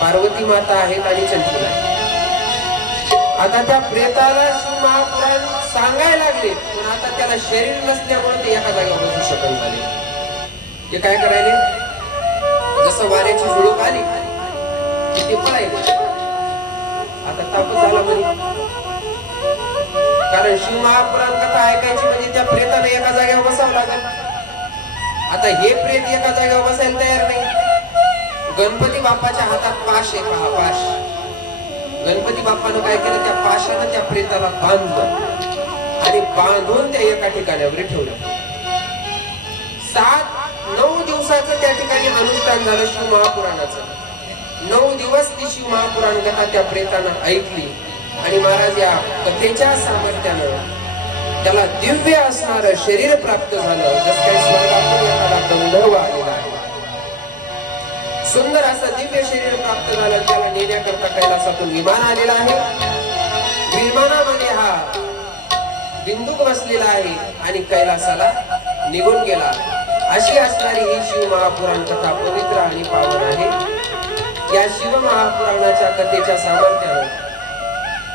पार्वती माता आहेत आणि चंचुला आहे. आता त्या प्रेताला शिव महापुराण सांगायला लागले, पण आता त्याला शरीर नसल्यामुळे ते एका जागेवर बसू शकत झाले. ते काय करायले, जसं वाऱ्याची झुळूक आली की ते पळायले. आता तापच झाला म्हणे, कारण शिव महापुराण कथा ऐकायची म्हणजे त्या प्रेताने एका जागेवर बसावं लागेल. आता हे प्रेत एका जागेवर बसायला तयार नाही. गणपती बाप्पाच्या हातात पाश आहे, पहा पाश. गणपती बाप्पानं काय केलं, त्या पाशानं त्या प्रेताला बांधलं आणि बांधून त्या एका ठिकाणावर ठेवलं. 7-9 दिवसाचं त्या ठिकाणी अनुष्ठान झालं शिव महापुराणाचं. 9 दिवस ती शिव महापुराण कथा त्या प्रेतानं ऐकली, आणि महाराज या कथेच्या सामर्थ्यानं त्याला दिव्य असणार शरीर प्राप्त झालं. जसं काही स्वर्गातून एखादा गंधर्व आलेला आहे, सुंदर असं दिव्य शरीर प्राप्त झालं. त्याला नेण्याकरता कैलासातून विमान आलेला आहे. विमानामध्ये हा बिंदूक बसलेला आहे आणि कैलासाला निघून गेला. अशी असणारी ही शिव महापुराण कथा पवित्र आणि पावन आहे. या शिव महापुराणाच्या कथेच्या सामर्थ्यानं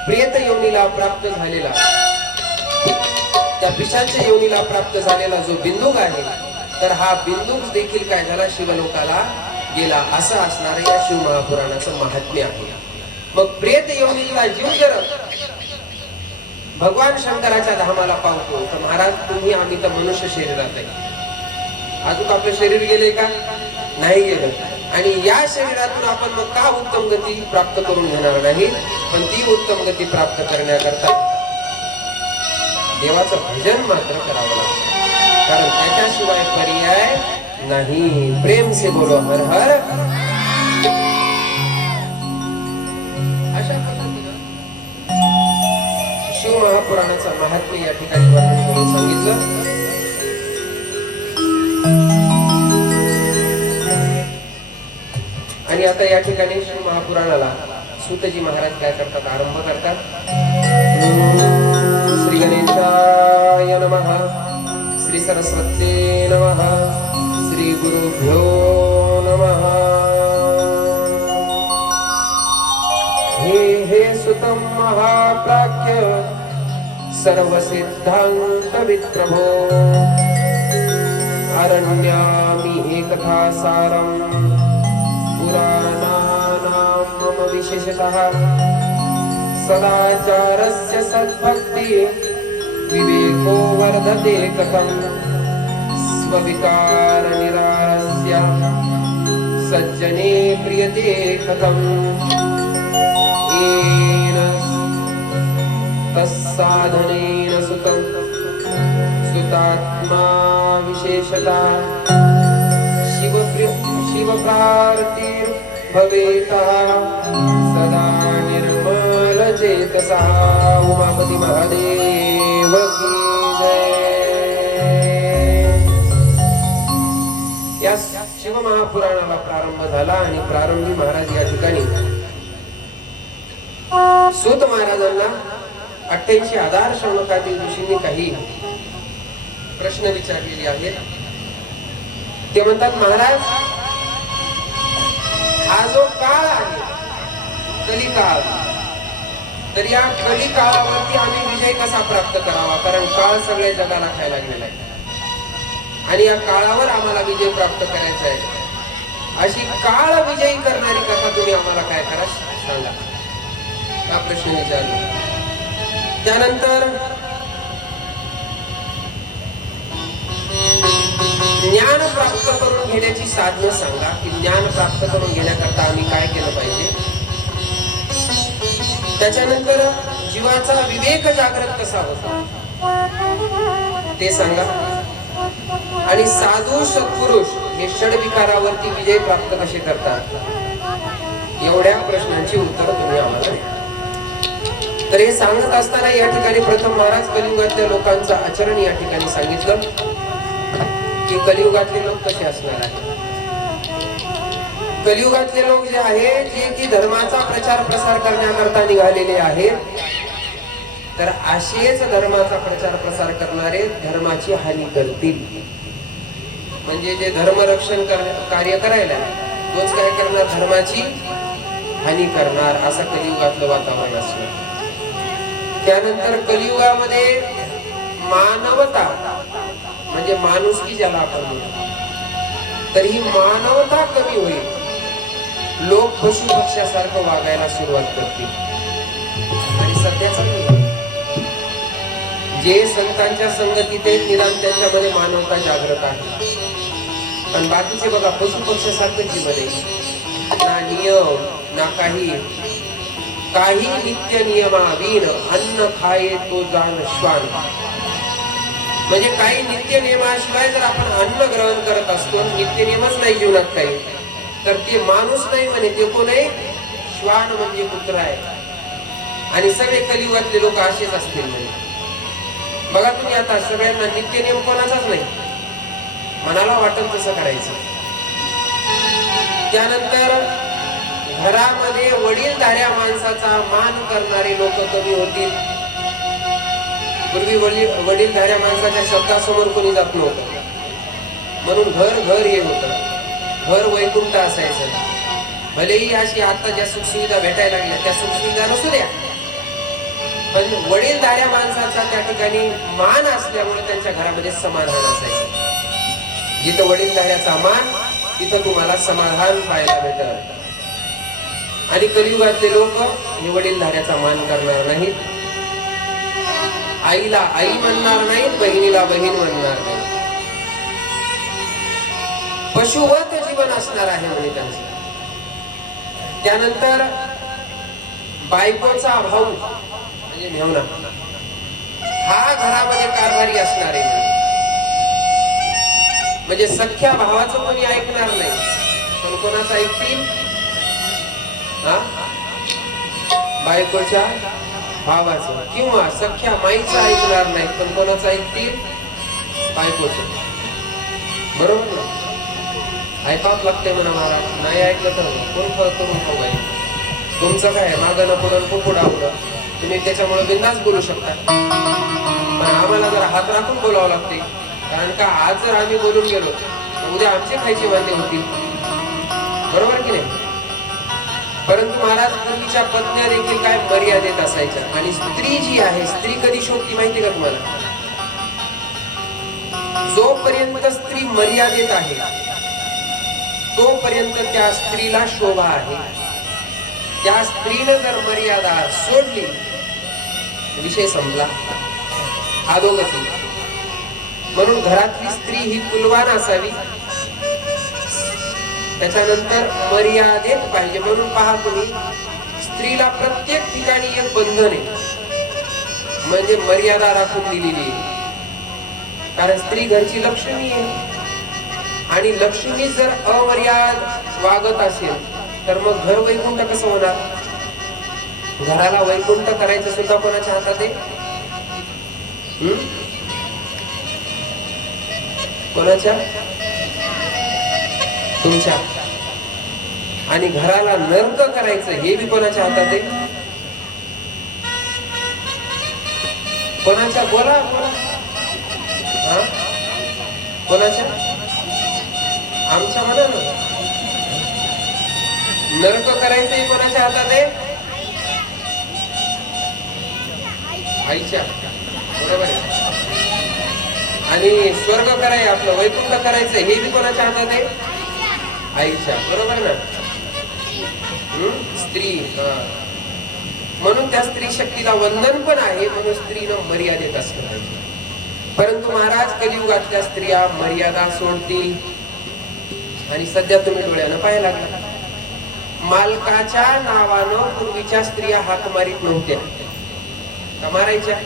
प्रेत योनीला प्राप्त झालेला, त्या पिशाच्या योनीला प्राप्त झालेला जो बिंदूक आहे, तर हा बिंदूक देखील काय झाला, शिवलोकाला गेला. असं असणार या शिव महापुराणाचं महात्म्य आहे. मग प्रेत योनीला जीव जर भगवान शंकराच्या धामाला पावतो, तर महाराज तुम्ही आम्ही तर मनुष्य शरीरात आहे, अजून आपलं शरीर गेले का, नाही गेलं. आणि या शरीरातून आपण मग का उत्तम गती प्राप्त करून घेणार नाही, पण ती उत्तम गती प्राप्त करण्याकरता देवाचं भजन मात्र करावं लागतं, कारण त्याच्याशिवाय पर्याय नाही. प्रेम से बोलो हर हर. अशा पद्धतीनं शिव महापुराणाचं महात्म्य या ठिकाणी वर्णन करून सांगितलं. आणि आता या ठिकाणी शिव महापुराणाला सूतजी महाराज काय करतात, आरंभ करतात. श्री गणेशाय नमः, श्री सरस्वती नमः, श्री गुरुभ्यो नमः. हे सुतम महाप्राज्ञ सर्व सिद्धांत विप्रभो, अरण्यामि एकथा सारम् पुराणानां मम विशेषतः सदाचारस्य सद्भक्ति विवेको वर्धते कथं स्वविकार निरारस्य सज्जने प्रियते कथं येन तस्साधनेन सुतं सुतात्मा विशेषः विशेषता शिवप्रार्थिर् भवेता सदा निर्मल चेतसा उमापती महादेव की जय। या शिवमहापुराणाला प्रारंभ झाला आणि प्रारंभी महाराज या ठिकाणी सूत महाराजांना 88,000 शौनकातील ऋषींनी काही प्रश्न विचारलेले आहेत। ते म्हणतात, महाराज हा जो काळ आहे कलिकाळ, तर या कलिकाळावरती आम्ही विजय कसा प्राप्त करावा, कारण काळ सगळ्या जगाला खायला लागलेला आहे आणि या काळावर आम्हाला विजय प्राप्त करायचा आहे। अशी काळ विजयी करणारी कथा तुम्ही आम्हाला काय करा सांगा, हा प्रश्न विचारला। त्यानंतर ज्ञान प्राप्त करून घेण्याची साधनं सांगा, की ज्ञान प्राप्त करून घेण्याकरता आम्ही काय केलं पाहिजे। त्याच्यानंतर जीवाचा विवेक जागृत कसा होता ते सांगा, आणि साधू सत्पुरुष हे षड्विकारावरती विजय प्राप्त कसे करतात, एवढ्या प्रश्नांची उत्तर तुम्ही आम्हाला द्या। तर हे सांगत असताना या ठिकाणी प्रथम महाराज कलियुगातल्या लोकांचं आचरण या ठिकाणी सांगितलं की कलियुगातले लोक कसे असणार आहेत। कलियुगातले लोक जे आहेत, जे की धर्माचा प्रचार प्रसार करण्याकरता निघालेले आहेत, तर असेच धर्माचा प्रचार प्रसार करणारे धर्माची हानी करतील। म्हणजे जे धर्मरक्षण कार्य करायला तोच काय करणार, धर्माची हानी करणार, असं कलियुगातलं वातावरण असणार। त्यानंतर कलियुगामध्ये मानवता म्हणजे माणुसकी ज्याला आपण म्हणतो, तर ही मानवता कमी होईल, लोक पशु पक्ष्यासारखं वागायला सुरुवात करतील। आणि सध्याचा जे संतांच्या संगतीत निदान त्यांच्यामध्ये मानवता जागृत आहे, पण बाकीचे बघा पशु पक्ष्यासारखं जीवन आहे, ना नियम ना काही नित्य नियमाविन अन्न खाये तो जान श्वान। म्हणजे काही नित्य नियमाशिवाय जर आपण अन्न ग्रहण करत असतो, नित्य नियमच नाही जीवनात काही, तर ते माणूस नाही म्हणे, ते कोण आहे, श्वान म्हणजे कुत्रा आहे। आणि सगळे कलियुगातले लोक असेच असतील म्हणे। बघा तुम्ही आता सगळ्यांना नित्य नियम कोणाचाच नाही, मनाला वाटेल तसं करायचं। त्यानंतर घरामध्ये वडीलधाऱ्या माणसाचा मान करणारे लोक कमी होतील। पूर्वी वडीलधाऱ्या माणसाच्या शब्दासमोर कोणी जात नव्हतं, म्हणून घर हे होतं, घर वैकुंठ असायचं। भलेही अशी आता ज्या सुखसुविधा भेटायला लागल्या त्या सुखसुविधा नसू द्या, पण वडीलधाऱ्या माणसाचा त्या ठिकाणी मान असल्यामुळे त्यांच्या घरामध्ये समाधान असायचं। जिथं वडीलधाऱ्याचा मान तिथं तुम्हाला समाधान पाहायला भेटल। आणि कलियुगातले लोक हे वडीलधाऱ्याचा मान करणार नाहीत, आईला आई म्हणणार नाहीत, बहिणीला बहीण म्हणणार नाही, पशुवत जीवन असणार आहे म्हणे त्यांचं। त्यानंतर बायकोचा भाऊ म्हणजे मेहुणा हा घरामध्ये कारभारी असणार आहे, म्हणजे सख्या भावाचं कोणी ऐकणार नाही, पण कोणाचं ऐकतील, बायकोच्या भावाचं, किंवा सख्या माईचं ऐकणार नाही, पण कोणाचं ऐकतील, बायकोचं। बरोबर ना, ऐकावंच लागतंय म्हणा महाराज, नाही ऐकलं तर कोण करून खाऊ आहे। तुमचं काय मागं पुढं पुढं आवडं, तुम्ही त्याच्यामुळे बिंदास बोलू शकता, पण आम्हाला जर हात राखून बोलावं लागते, कारण का आज जर आम्ही बोलून गेलो तर उद्या आमचे खायचे वांदे होतील, बरोबर की नाही। परंतु महाराज पूर्वीच्या पत्न्या देखील काय मर्यादेत असायच्या, आणि स्त्री जी आहे, स्त्री कधी शोभती माहिती का तुम्हाला, जोपर्यंत स्त्री मर्यादेत आहे तोपर्यंत त्या स्त्रीला शोभा आहे। त्या स्त्रीने जर मर्यादा सोडली विषय संपला, अधोगती। म्हणून घरातली स्त्री ही कुलवान असावी, त्याच्यानंतर मर्यादेत पाहिजे। म्हणून पहा तुम्ही, स्त्रीला प्रत्येक ठिकाणी एक बंधन आहे, म्हणजे मर्यादा राखून दिलेली आहे। कारण स्त्री घरची लक्ष्मी आहे आणि लक्ष्मी जर अमर्याद वागत असेल तर मग घर वैकुंठ कसं होणार? घराला वैकुंठ करायचं सुद्धा कोणाच्या हातात आहे? कोणाच्या? तुमच्या. आणि घराला नरक करायचं हे बी कोणाच्या हातात आहे? कोणाच्या? बोला बोला. हा, कोणाच्या? आमच्या म्हणा ना. नरक करायचं कोणाच्या हातात आहे? आईच्या. बरोबर आहे. आणि स्वर्ग करायचं, आपलं वैकुंठ करायचं हे बी कोणाच्या हातात आहे? आईच्या. बरोबर ना. स्त्री. म्हणून त्या स्त्री शक्तीला वंदन पण आहे, म्हणून स्त्रीनं मर्यादेत असलं पाहिजे. परंतु महाराज कलियुगातल्या स्त्रिया मर्यादा सोडतील आणि सध्या तुम्ही डोळ्यानं पाहायला लागला. मालकाच्या नावानं पूर्वीच्या स्त्रिया हाक मारीत नव्हत्या का? मारायच्या.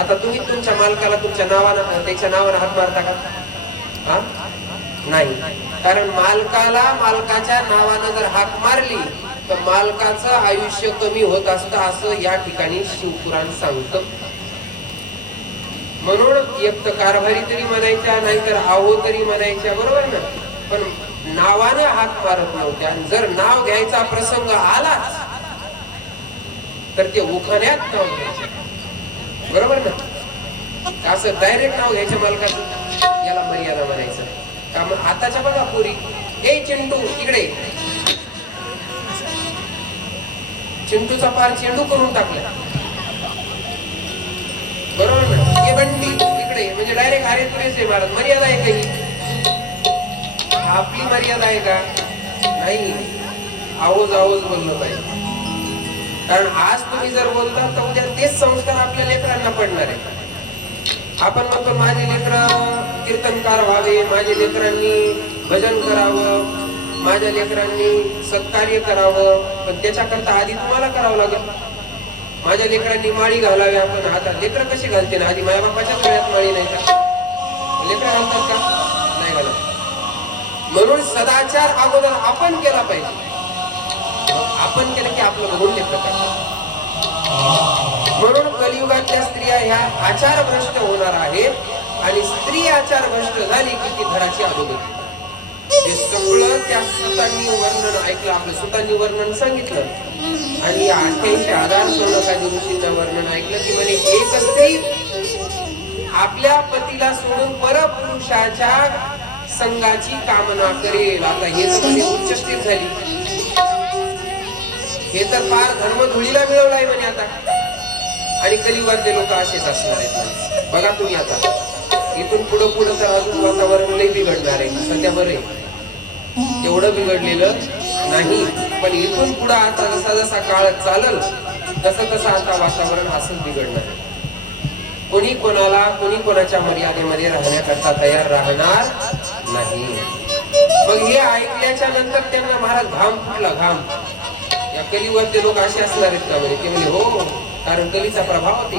आता तुम्ही तुमच्या मालकाला तुमच्या नावानं, त्याच्या नावानं हाक मारता का? हा, नाही. कारण मालकाच्या नावानं जर हाक मारली तर मालकाचं आयुष्य कमी होत असतं असं या ठिकाणी शिवपुराण सांगतं. म्हणून एक तर कारभारी तरी म्हणायच्या, नाहीतर आहो तरी म्हणायच्या. बरोबर ना. पण नावानं हाक मारत नव्हत्या. आणि जर नाव घ्यायचा प्रसंग आलाच तर ते उखाण्यात नाव घ्यायचे. बरोबर ना. असं डायरेक्ट नाव घ्यायचं मालकाचं, याला मर्यादा म्हणायचं. का मग आताच्या बघा पोरी, ए चिंटू इकडे, चिंटूचा पार चेंडू करून टाकला. बरोबर ना. ए बंटी इकडे, म्हणजे डायरेक्ट अरे तुरेच आहे मारत. मर्यादा आहे काही? आपली मर्यादा आहे का? नाही. आवाज बोललं पाहिजे. कारण आज तुम्ही जर बोलता तर उद्या तेच संस्कार आपल्या लेकरांना पडणार आहे. आपण म्हणतो माझे लेकर कीर्तनकार व्हावे, माझ्या लेकरांनी भजन करावं, माझ्या लेकरांनी सत्कार्य करावं. पण त्याच्याकरता आधी तुम्हाला करावं लागेल. माझ्या लेकरांनी माळी घालावी. आपण आता लेकर कशी घालते ना, आधी माझ्या बापाच्याच वेळात माळी नाही का? लेकर घालतात का? नाही घालत. म्हणून सदाचार अगोदर आपण केला पाहिजे. आपण केलं की आपलं बघून लेकर करतात. म्हणून कलियुगातल्या स्त्रिया ह्या आचार भ्रष्ट होणार आहेत आणि स्त्री आचार भ्रष्ट झाली की ती घराची अधोगती. हे सगळं त्या सुतांनी वर्णन ऐकलं. आपलं सुतांनी वर्णन सांगितलं आणि 88,000 सोनकादी ऋषींना वर्णन ऐकलं की म्हणे एक स्त्री आपल्या पतीला सोडून परपुरुषाच्या संघाची कामना करेल. आता हे तर म्हणे उच्चस्थिर झाली. हे तर फार धर्मधुळीला मिळवलाय म्हणे आता. आणि कलियुगातले लोक असेच असणार आहेत. बघा तुम्ही आता इथून पुढं तर अजून वातावरण लय बिघडणार आहे. सध्या बरं आहे, एवढं बिघडलेलं नाही. पण इथून पुढं आता जसा काळ चालल तसं आता वातावरण असंच बिघडणार आहे. कोणी कोणाच्या मर्यादेमध्ये राहण्याकरता तयार राहणार नाही. मग हे ऐकल्याच्या नंतर त्यांना महाराज घाम फुटला. घाम. या कलियुगातले लोक असे असणार आहेत का? म्हणजे ते म्हणजे हो, कारण कलीचा प्रभाव होते.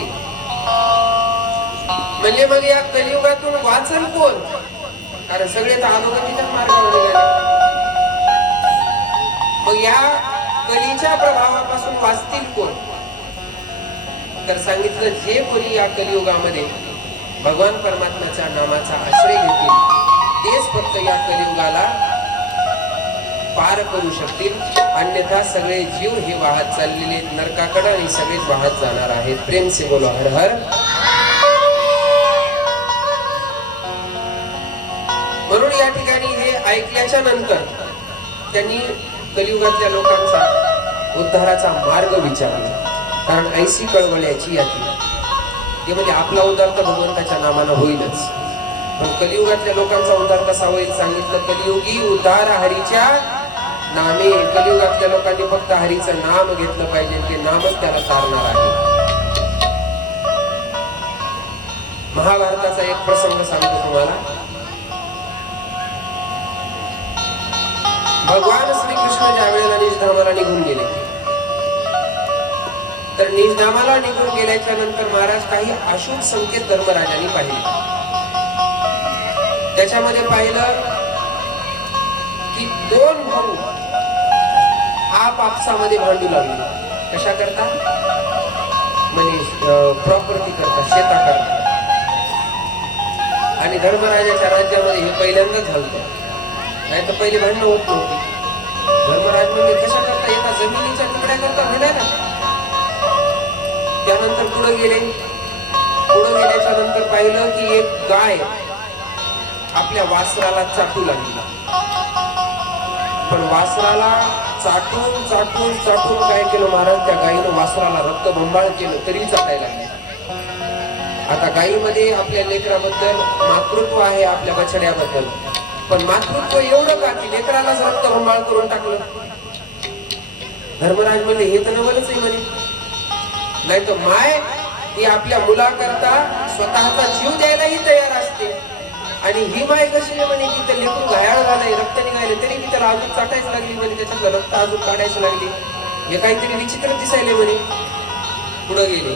म्हणजे मग या कलियुगातून वाचन कोण? कारण सगळे तर अधोगतीच्या मार्गावर निघाले. मग या कलीच्या प्रभावापासून वाचतील कोण? तर सांगितलं जे कोणी या कलियुगामध्ये भगवान परमात्म्याच्या नामाचा आश्रय घेतील तेच फक्त या कलियुगाला पार करू शकतील. अन्यथा सगळे जीव हे वाहत चाललेले नरकाकडे आणि सगळेच वाहत जाणार आहेत. प्रेम से बोलो हर हर. म्हणून या ठिकाणी हे ऐकल्याच्या नंतर त्यांनी कलियुगातल्या लोकांचा उद्धाराचा मार्ग विचारला. कारण ऐसी कळवळ्याची याती. ते म्हणजे आपला उद्धार तर भगवंताच्या नामानं होईलच, पण कलियुगातल्या लोकांचा उद्धार कसा होईल सांगितलं. कलियुगी उद्धार हरीच्या नामे. कलियुगातल्या लोकांनी फक्त हरीचं नाम घेतलं पाहिजे, ते नामच त्याला तारणार आहे. महाभारताचा एक प्रसंग सांगतो तुम्हाला. भगवान श्रीकृष्ण ज्या वेळेला निजधामाला निघून गेले, तर निजधामाला निघून गेल्याच्या नंतर महाराज काही अशुभ संकेत धर्मराजांनी पाहिले. त्याच्यामध्ये पाहिलं की दोन भाऊ आपसामध्ये भांडू लागले. कशा करता? म्हणजे प्रॉपर्टी करता, शेता करता. आणि धर्मराजाच्या राज्यामध्ये हे पहिल्यांदाच झालं. नाही तर पहिले भांडणं होत नव्हती. धर्मराज म्हणजे कशा करता येतात? जमिनीच्या तुकड्या करता भांडायला. त्यानंतर पुढे गेले. पुढे गेल्याच्या नंतर पाहिलं की एक गाय आपल्या वासराला चाटू लागली. पण वासराला चाटून चाटून चाटून काय केलं महाराज? त्या गायीनं वासराला रक्तबंबाळ केलं तरी चाटायला लागली. आता गायीमध्ये आपल्या लेकराबद्दल मातृत्व आहे, आपल्या बछड्याबद्दल. पण मातृत्व एवढं का की लेकरालाच रक्तबंबाळ करून टाकलं? धर्मराज म्हणले हे तर नवलच आहे म्हणे. नाही तर माय ही आपल्या मुलाकरता स्वतःचा जीव द्यायलाही तयार असते. आणि ही माय कशी आहे म्हणे की ते लेकरू घायाळ झालंय, रक्त निघाले तरी मी त्याला अजून चाटायच लागली म्हणे, त्याच्यातलं रक्त अजून काढायची लागली. हे काहीतरी विचित्र दिसायले म्हणे. पुढे गेले.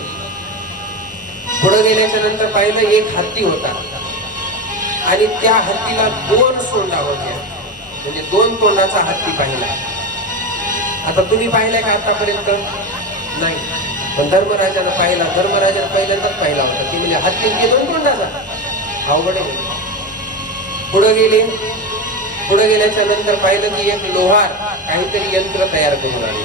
पुढे गेल्याच्या नंतर पाहिलं एक हत्ती होता आणि त्या हत्तीला दोन सोंडा होत्या. म्हणजे दोन तोंडाचा हत्ती पाहिला. आता तुम्ही पाहिलाय का आतापर्यंत? नाही. पण धर्मराजानं पाहिला. धर्मराजानं पहिल्यांदाच पाहिला होता की म्हणजे हत्ती दोन तोंडाचा. अवघड आहे. पुढे गेले. पुढे गेल्याच्या नंतर पाहिलं की एक लोहार काहीतरी यंत्र तयार करून आले.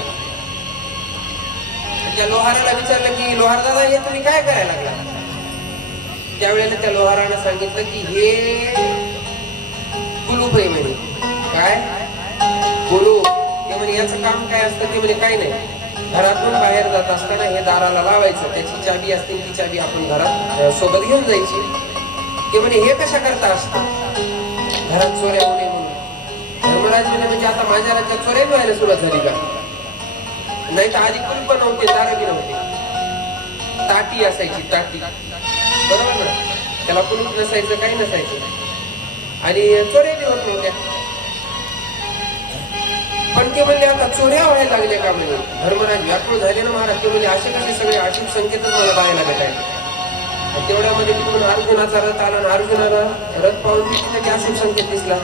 त्या लोहाराला विचारलं की लोहार दादा हे तुम्ही काय करायला लागला? त्यावेळेला त्या लोहारानं सांगितलं की हे कुलूप आहे म्हणे. काय कुलूप? ते म्हणे याचं काम काय असतं? ते म्हणे काही नाही. घरातून बाहेर जात असताना हे दाराला लावायचं, त्याची चाबी असते ती चाबी आपण घरात सोबत घेऊन जायची. ते म्हणे हे कशा करता असतं? घरात चोऱ्या होऊ नये म्हणून. धर्मराज म्हणे म्हणजे आता माझ्या राज्यात चोऱ्या व्हायला सुरुवात झाली का? नाही तर आधी कुलूप नव्हते, दार बी नव्हते. ताटी असायची, ताटी. बरोबर ना? त्याला कुलूप नसायचं, काही नसायचं. आणि चोऱ्या बी होत नव्हत्या. पण ते म्हणले आता चोऱ्या व्हायला लागल्या का म्हणे. धर्मराज व्याकुळ झाले ना महाराज. ते म्हणजे असे कसे सगळे अशुभ संकेतच मला पाहायला भेटायचे. तेवढ्यामध्ये तिकडून अर्जुनाचा रथ आला आणि अर्जुनाला रथ पाहून तिथे अशुभ संकेत दिसला.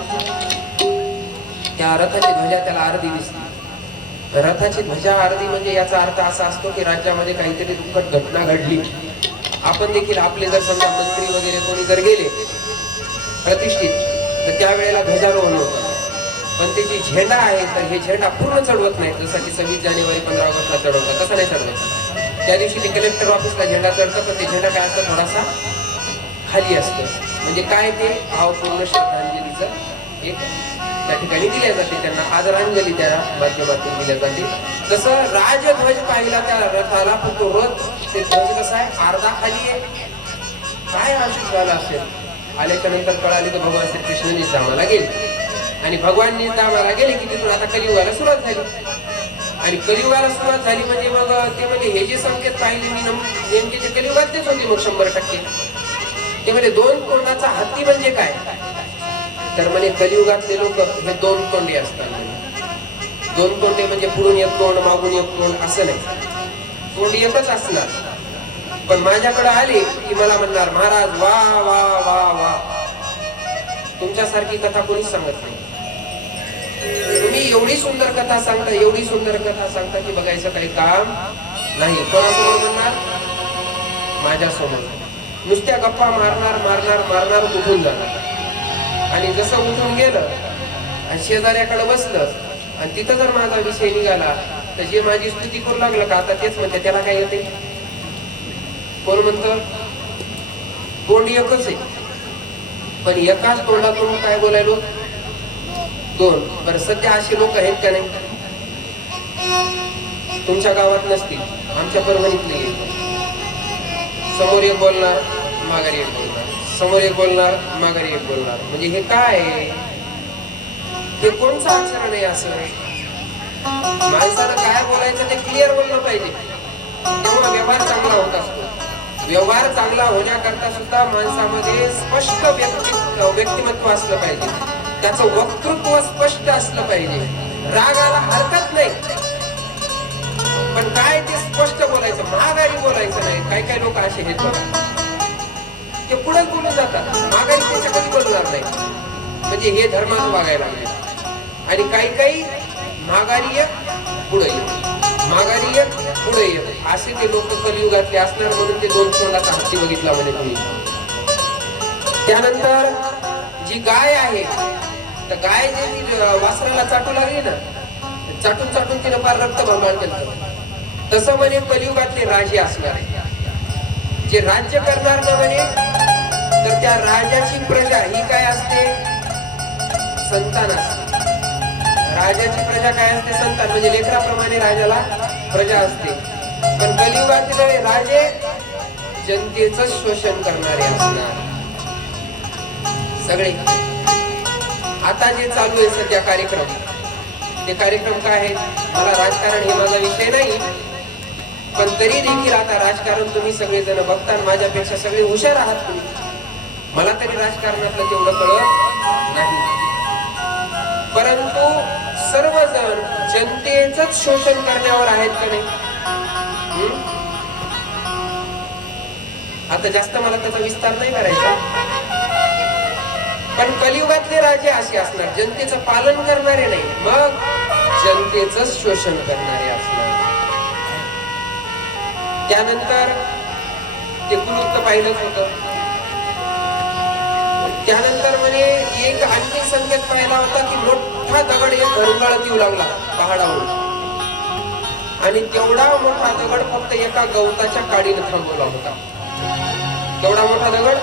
त्या रथाची ध्वजा त्याला अर्धी दिसली. रथाची ध्वजा अर्धी म्हणजे याचा अर्थ असा असतो की राज्यामध्ये काहीतरी दुःखद घटना घडली. आपण देखील आपले जर समजा मंत्री वगैरे कोणी जर गेले प्रतिष्ठित तर त्यावेळेला ध्वजारोहण होतं. पण ते जी झेंडा आहे तर हे झेंडा पूर्ण चढवत नाही. जसं की 26 जानेवारी 15 ऑगस्टला चढवतात तसं नाही चढवत. त्या दिवशी ते कलेक्टर ऑफिसला झेंडा चढतं. पण ते झेंडा काय असतं? थोडासा खाली असतं. म्हणजे काय ते भावपूर्ण श्रद्धांजलीचं एक त्या ठिकाणी दिल्या जाते. त्यांना आदरांजली त्या माध्यमातून दिल्या जाते. तसं राजध्वज पाहिला त्या रथाला. पण तो रथ ते ध्वज कसा आहे? अर्धा खाली आहे. काय आशुभ झाला असेल? आल्याच्या नंतर कळाले तर भगवान श्रीकृष्ण निधामाला गेले. आणि भगवान निधामाला गेले की तिथून आता कलियुगाला सुरुवात झाली. आणि कलियुगाला सुरुवात झाली म्हणजे मग ते म्हणजे हे जे संकेत पाहिले मी नेमके ते कलियुगातलेच होते मग 100%. ते म्हणजे दोन तोंडाचा हत्ती म्हणजे काय? तर म्हणजे कलियुगातले लोक हे दोन तोंडे असतात. दोन तोंडे म्हणजे पुढून एक तोंड मागून एक तोंड असं नाही. तोंड एकच असणार. पण माझ्याकडे आले की मला म्हणणार महाराज वा वा वा वा. तुमच्यासारखी कथा कोणीच सांगत नाही. तुम्ही एवढी सुंदर कथा सांगता, एवढी सुंदर कथा सांगता की बघायचं काही काम नाही. कोणासमोर म्हणणार? माझ्यासमोर. नुसत्या गप्पा मारणार मारणार मारणार उठून जाणार. आणि जसं उठून गेलं आणि शेजाऱ्याकडे बसलं आणि तिथं जर माझा विषय निघाला तर जे माझी स्तुती करू लागलं का आता तेच म्हणते त्याला काय येते? कोण म्हणतं? तोंड एकच आहे पण एकाच तोंडातून काय बोलायलो? दोन. बरं सध्या असे लोक आहेत का नाही? तुमच्या गावात नसतील, आमच्या परभणीतले. समोर एक बोलणार माघारी एक बोलणार, समोर एक बोलणार माघारी एक बोलणार. म्हणजे हे काय आहे? हे कोणचं आचरण आहे असं? माणसानं काय बोलायचं ते क्लिअर बोललं पाहिजे, तेव्हा व्यवहार चांगला होत असतो. व्यवहार चांगला होण्याकरता सुद्धा माणसामध्ये स्पष्ट व्यक्तिमत्व असलं पाहिजे. त्याचं वक्तृत्व स्पष्ट असलं पाहिजे. रागाला हरकत नाही पण काय ते स्पष्ट बोलायचं, महागारी बोलायचं नाही. काही काही लोक असे आहेत बघा. ते पुढे बोलून जातात, माघारी त्याच्या कधी बोलणार नाही. म्हणजे हे धर्मानं वागायला लागले. आणि काही माघारी पुढे माघारी पुढे असे ते लोक कलियुगातले असणार, म्हणून ते 2 तोंडाचा हत्ती बघितला म्हणे तुम्ही. त्यानंतर जी गाय आहे, तर गाय जे ती वासराला चाटू लागली ना, चाटून चाटून तिनं फार रक्त भंगाळ केलं. तसं म्हणे कलियुगातले राजे असणार आहे, जे राज्य करणार ना म्हणे, तर त्या राजाची प्रजा ही काय असते, संतान असते. राजाची प्रजा काय असते, संतान. म्हणजे लेकराप्रमाणे राजाला प्रजा असते. पण कलियुगातील राजे जनतेचं शोषण करणारे असणार सगळे. आता जे चालू आहे सध्या कार्यक्रम, ते कार्यक्रम काय आहेत, मला राजकारण हे माझा विषय नाही, पण तरी देखील आता राजकारण तुम्ही सगळेजण बघता, माझ्यापेक्षा सगळे हुशार आहात तुम्ही. मला तरी राजकारणातलं तेवढं कळत नाही, परंतु सर्वजण जनतेचंच शोषण करण्यावर आहेत का नाही. आता जास्त मला त्याचा विस्तार नाही करायचा, पण कलियुगातले राजे असे असणार, जनतेचं पालन करणारे नाही, मग जनतेचंच शोषण करणारे असणार. त्यानंतर ते कुलुप्त पाहिलंच होतं. त्यानंतर म्हणे एक आणखी संकेत पाहिला होता की मोठा दगड एक घरंगळत येऊ लागला पहाडावरून, आणि तेवढा मोठा दगड फक्त एका गवताच्या काडीनं थांबवला होता. तेवढा मोठा दगड,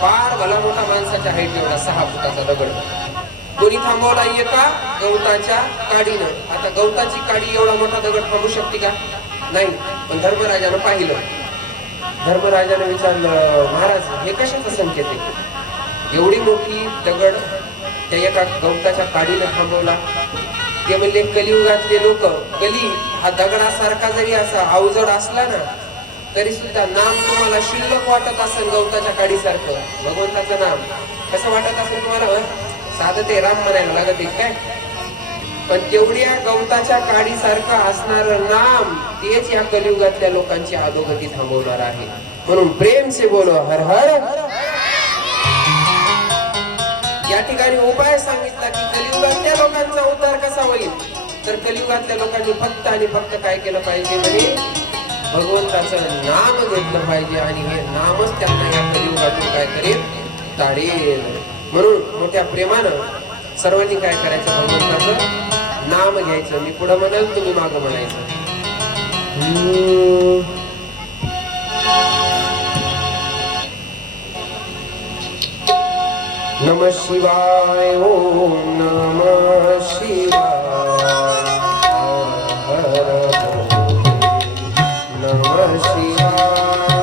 फार भला मोठा माणसाच्या हाईट एवढा 6 फुटाचा दगड कोणी थांबवला एका गवताच्या काडीनं. आता गवताची काडी एवढा मोठा दगड थांबू शकते का, नाही. पण धर्मराजानं पाहिलं, धर्मराजानं विचारलं, महाराज हे कशाचा संकेत आहे, एवढी मोठी दगड त्या एका गवताच्या काडीनं थांबवला. ते म्हणले कलियुगातले लोक, कली हा दगडासारखा जरी असा अवजड असला ना, तरी सुद्धा नाम तुम्हाला शिल्लक वाटत असेल गवताच्या काडीसारखं. भगवंताचं नाम कसं वाटत असेल तुम्हाला, साधं ते राम म्हणायला लागत आहे काय, पण तेवढ्या गवताच्या काडीसारखं असणारं नाम तेच या कलियुगातल्या लोकांची अधोगती थांबवणार आहे. म्हणून प्रेम से बोलो हर हर. या ठिकाणी उपाय सांगितला की कलियुगातल्या लोकांचा उद्धार कसा होईल, तर कलियुगातल्या लोकांनी फक्त आणि फक्त काय केलं पाहिजे, म्हणजे भगवंताचं नाम घेतलं पाहिजे, आणि हे नामच त्यांना या कलियुगातून काय करेल, ताडेल. म्हणून मोठ्या प्रेमानं सर्वांनी काय करायचं, भगवंताचं नाम घ्यायचं. मी पुढं म्हणाल, तुम्ही मागं म्हणायचं. नमः शिवाय, ओम नमः शिवाय, हर हर नमः शिवाय.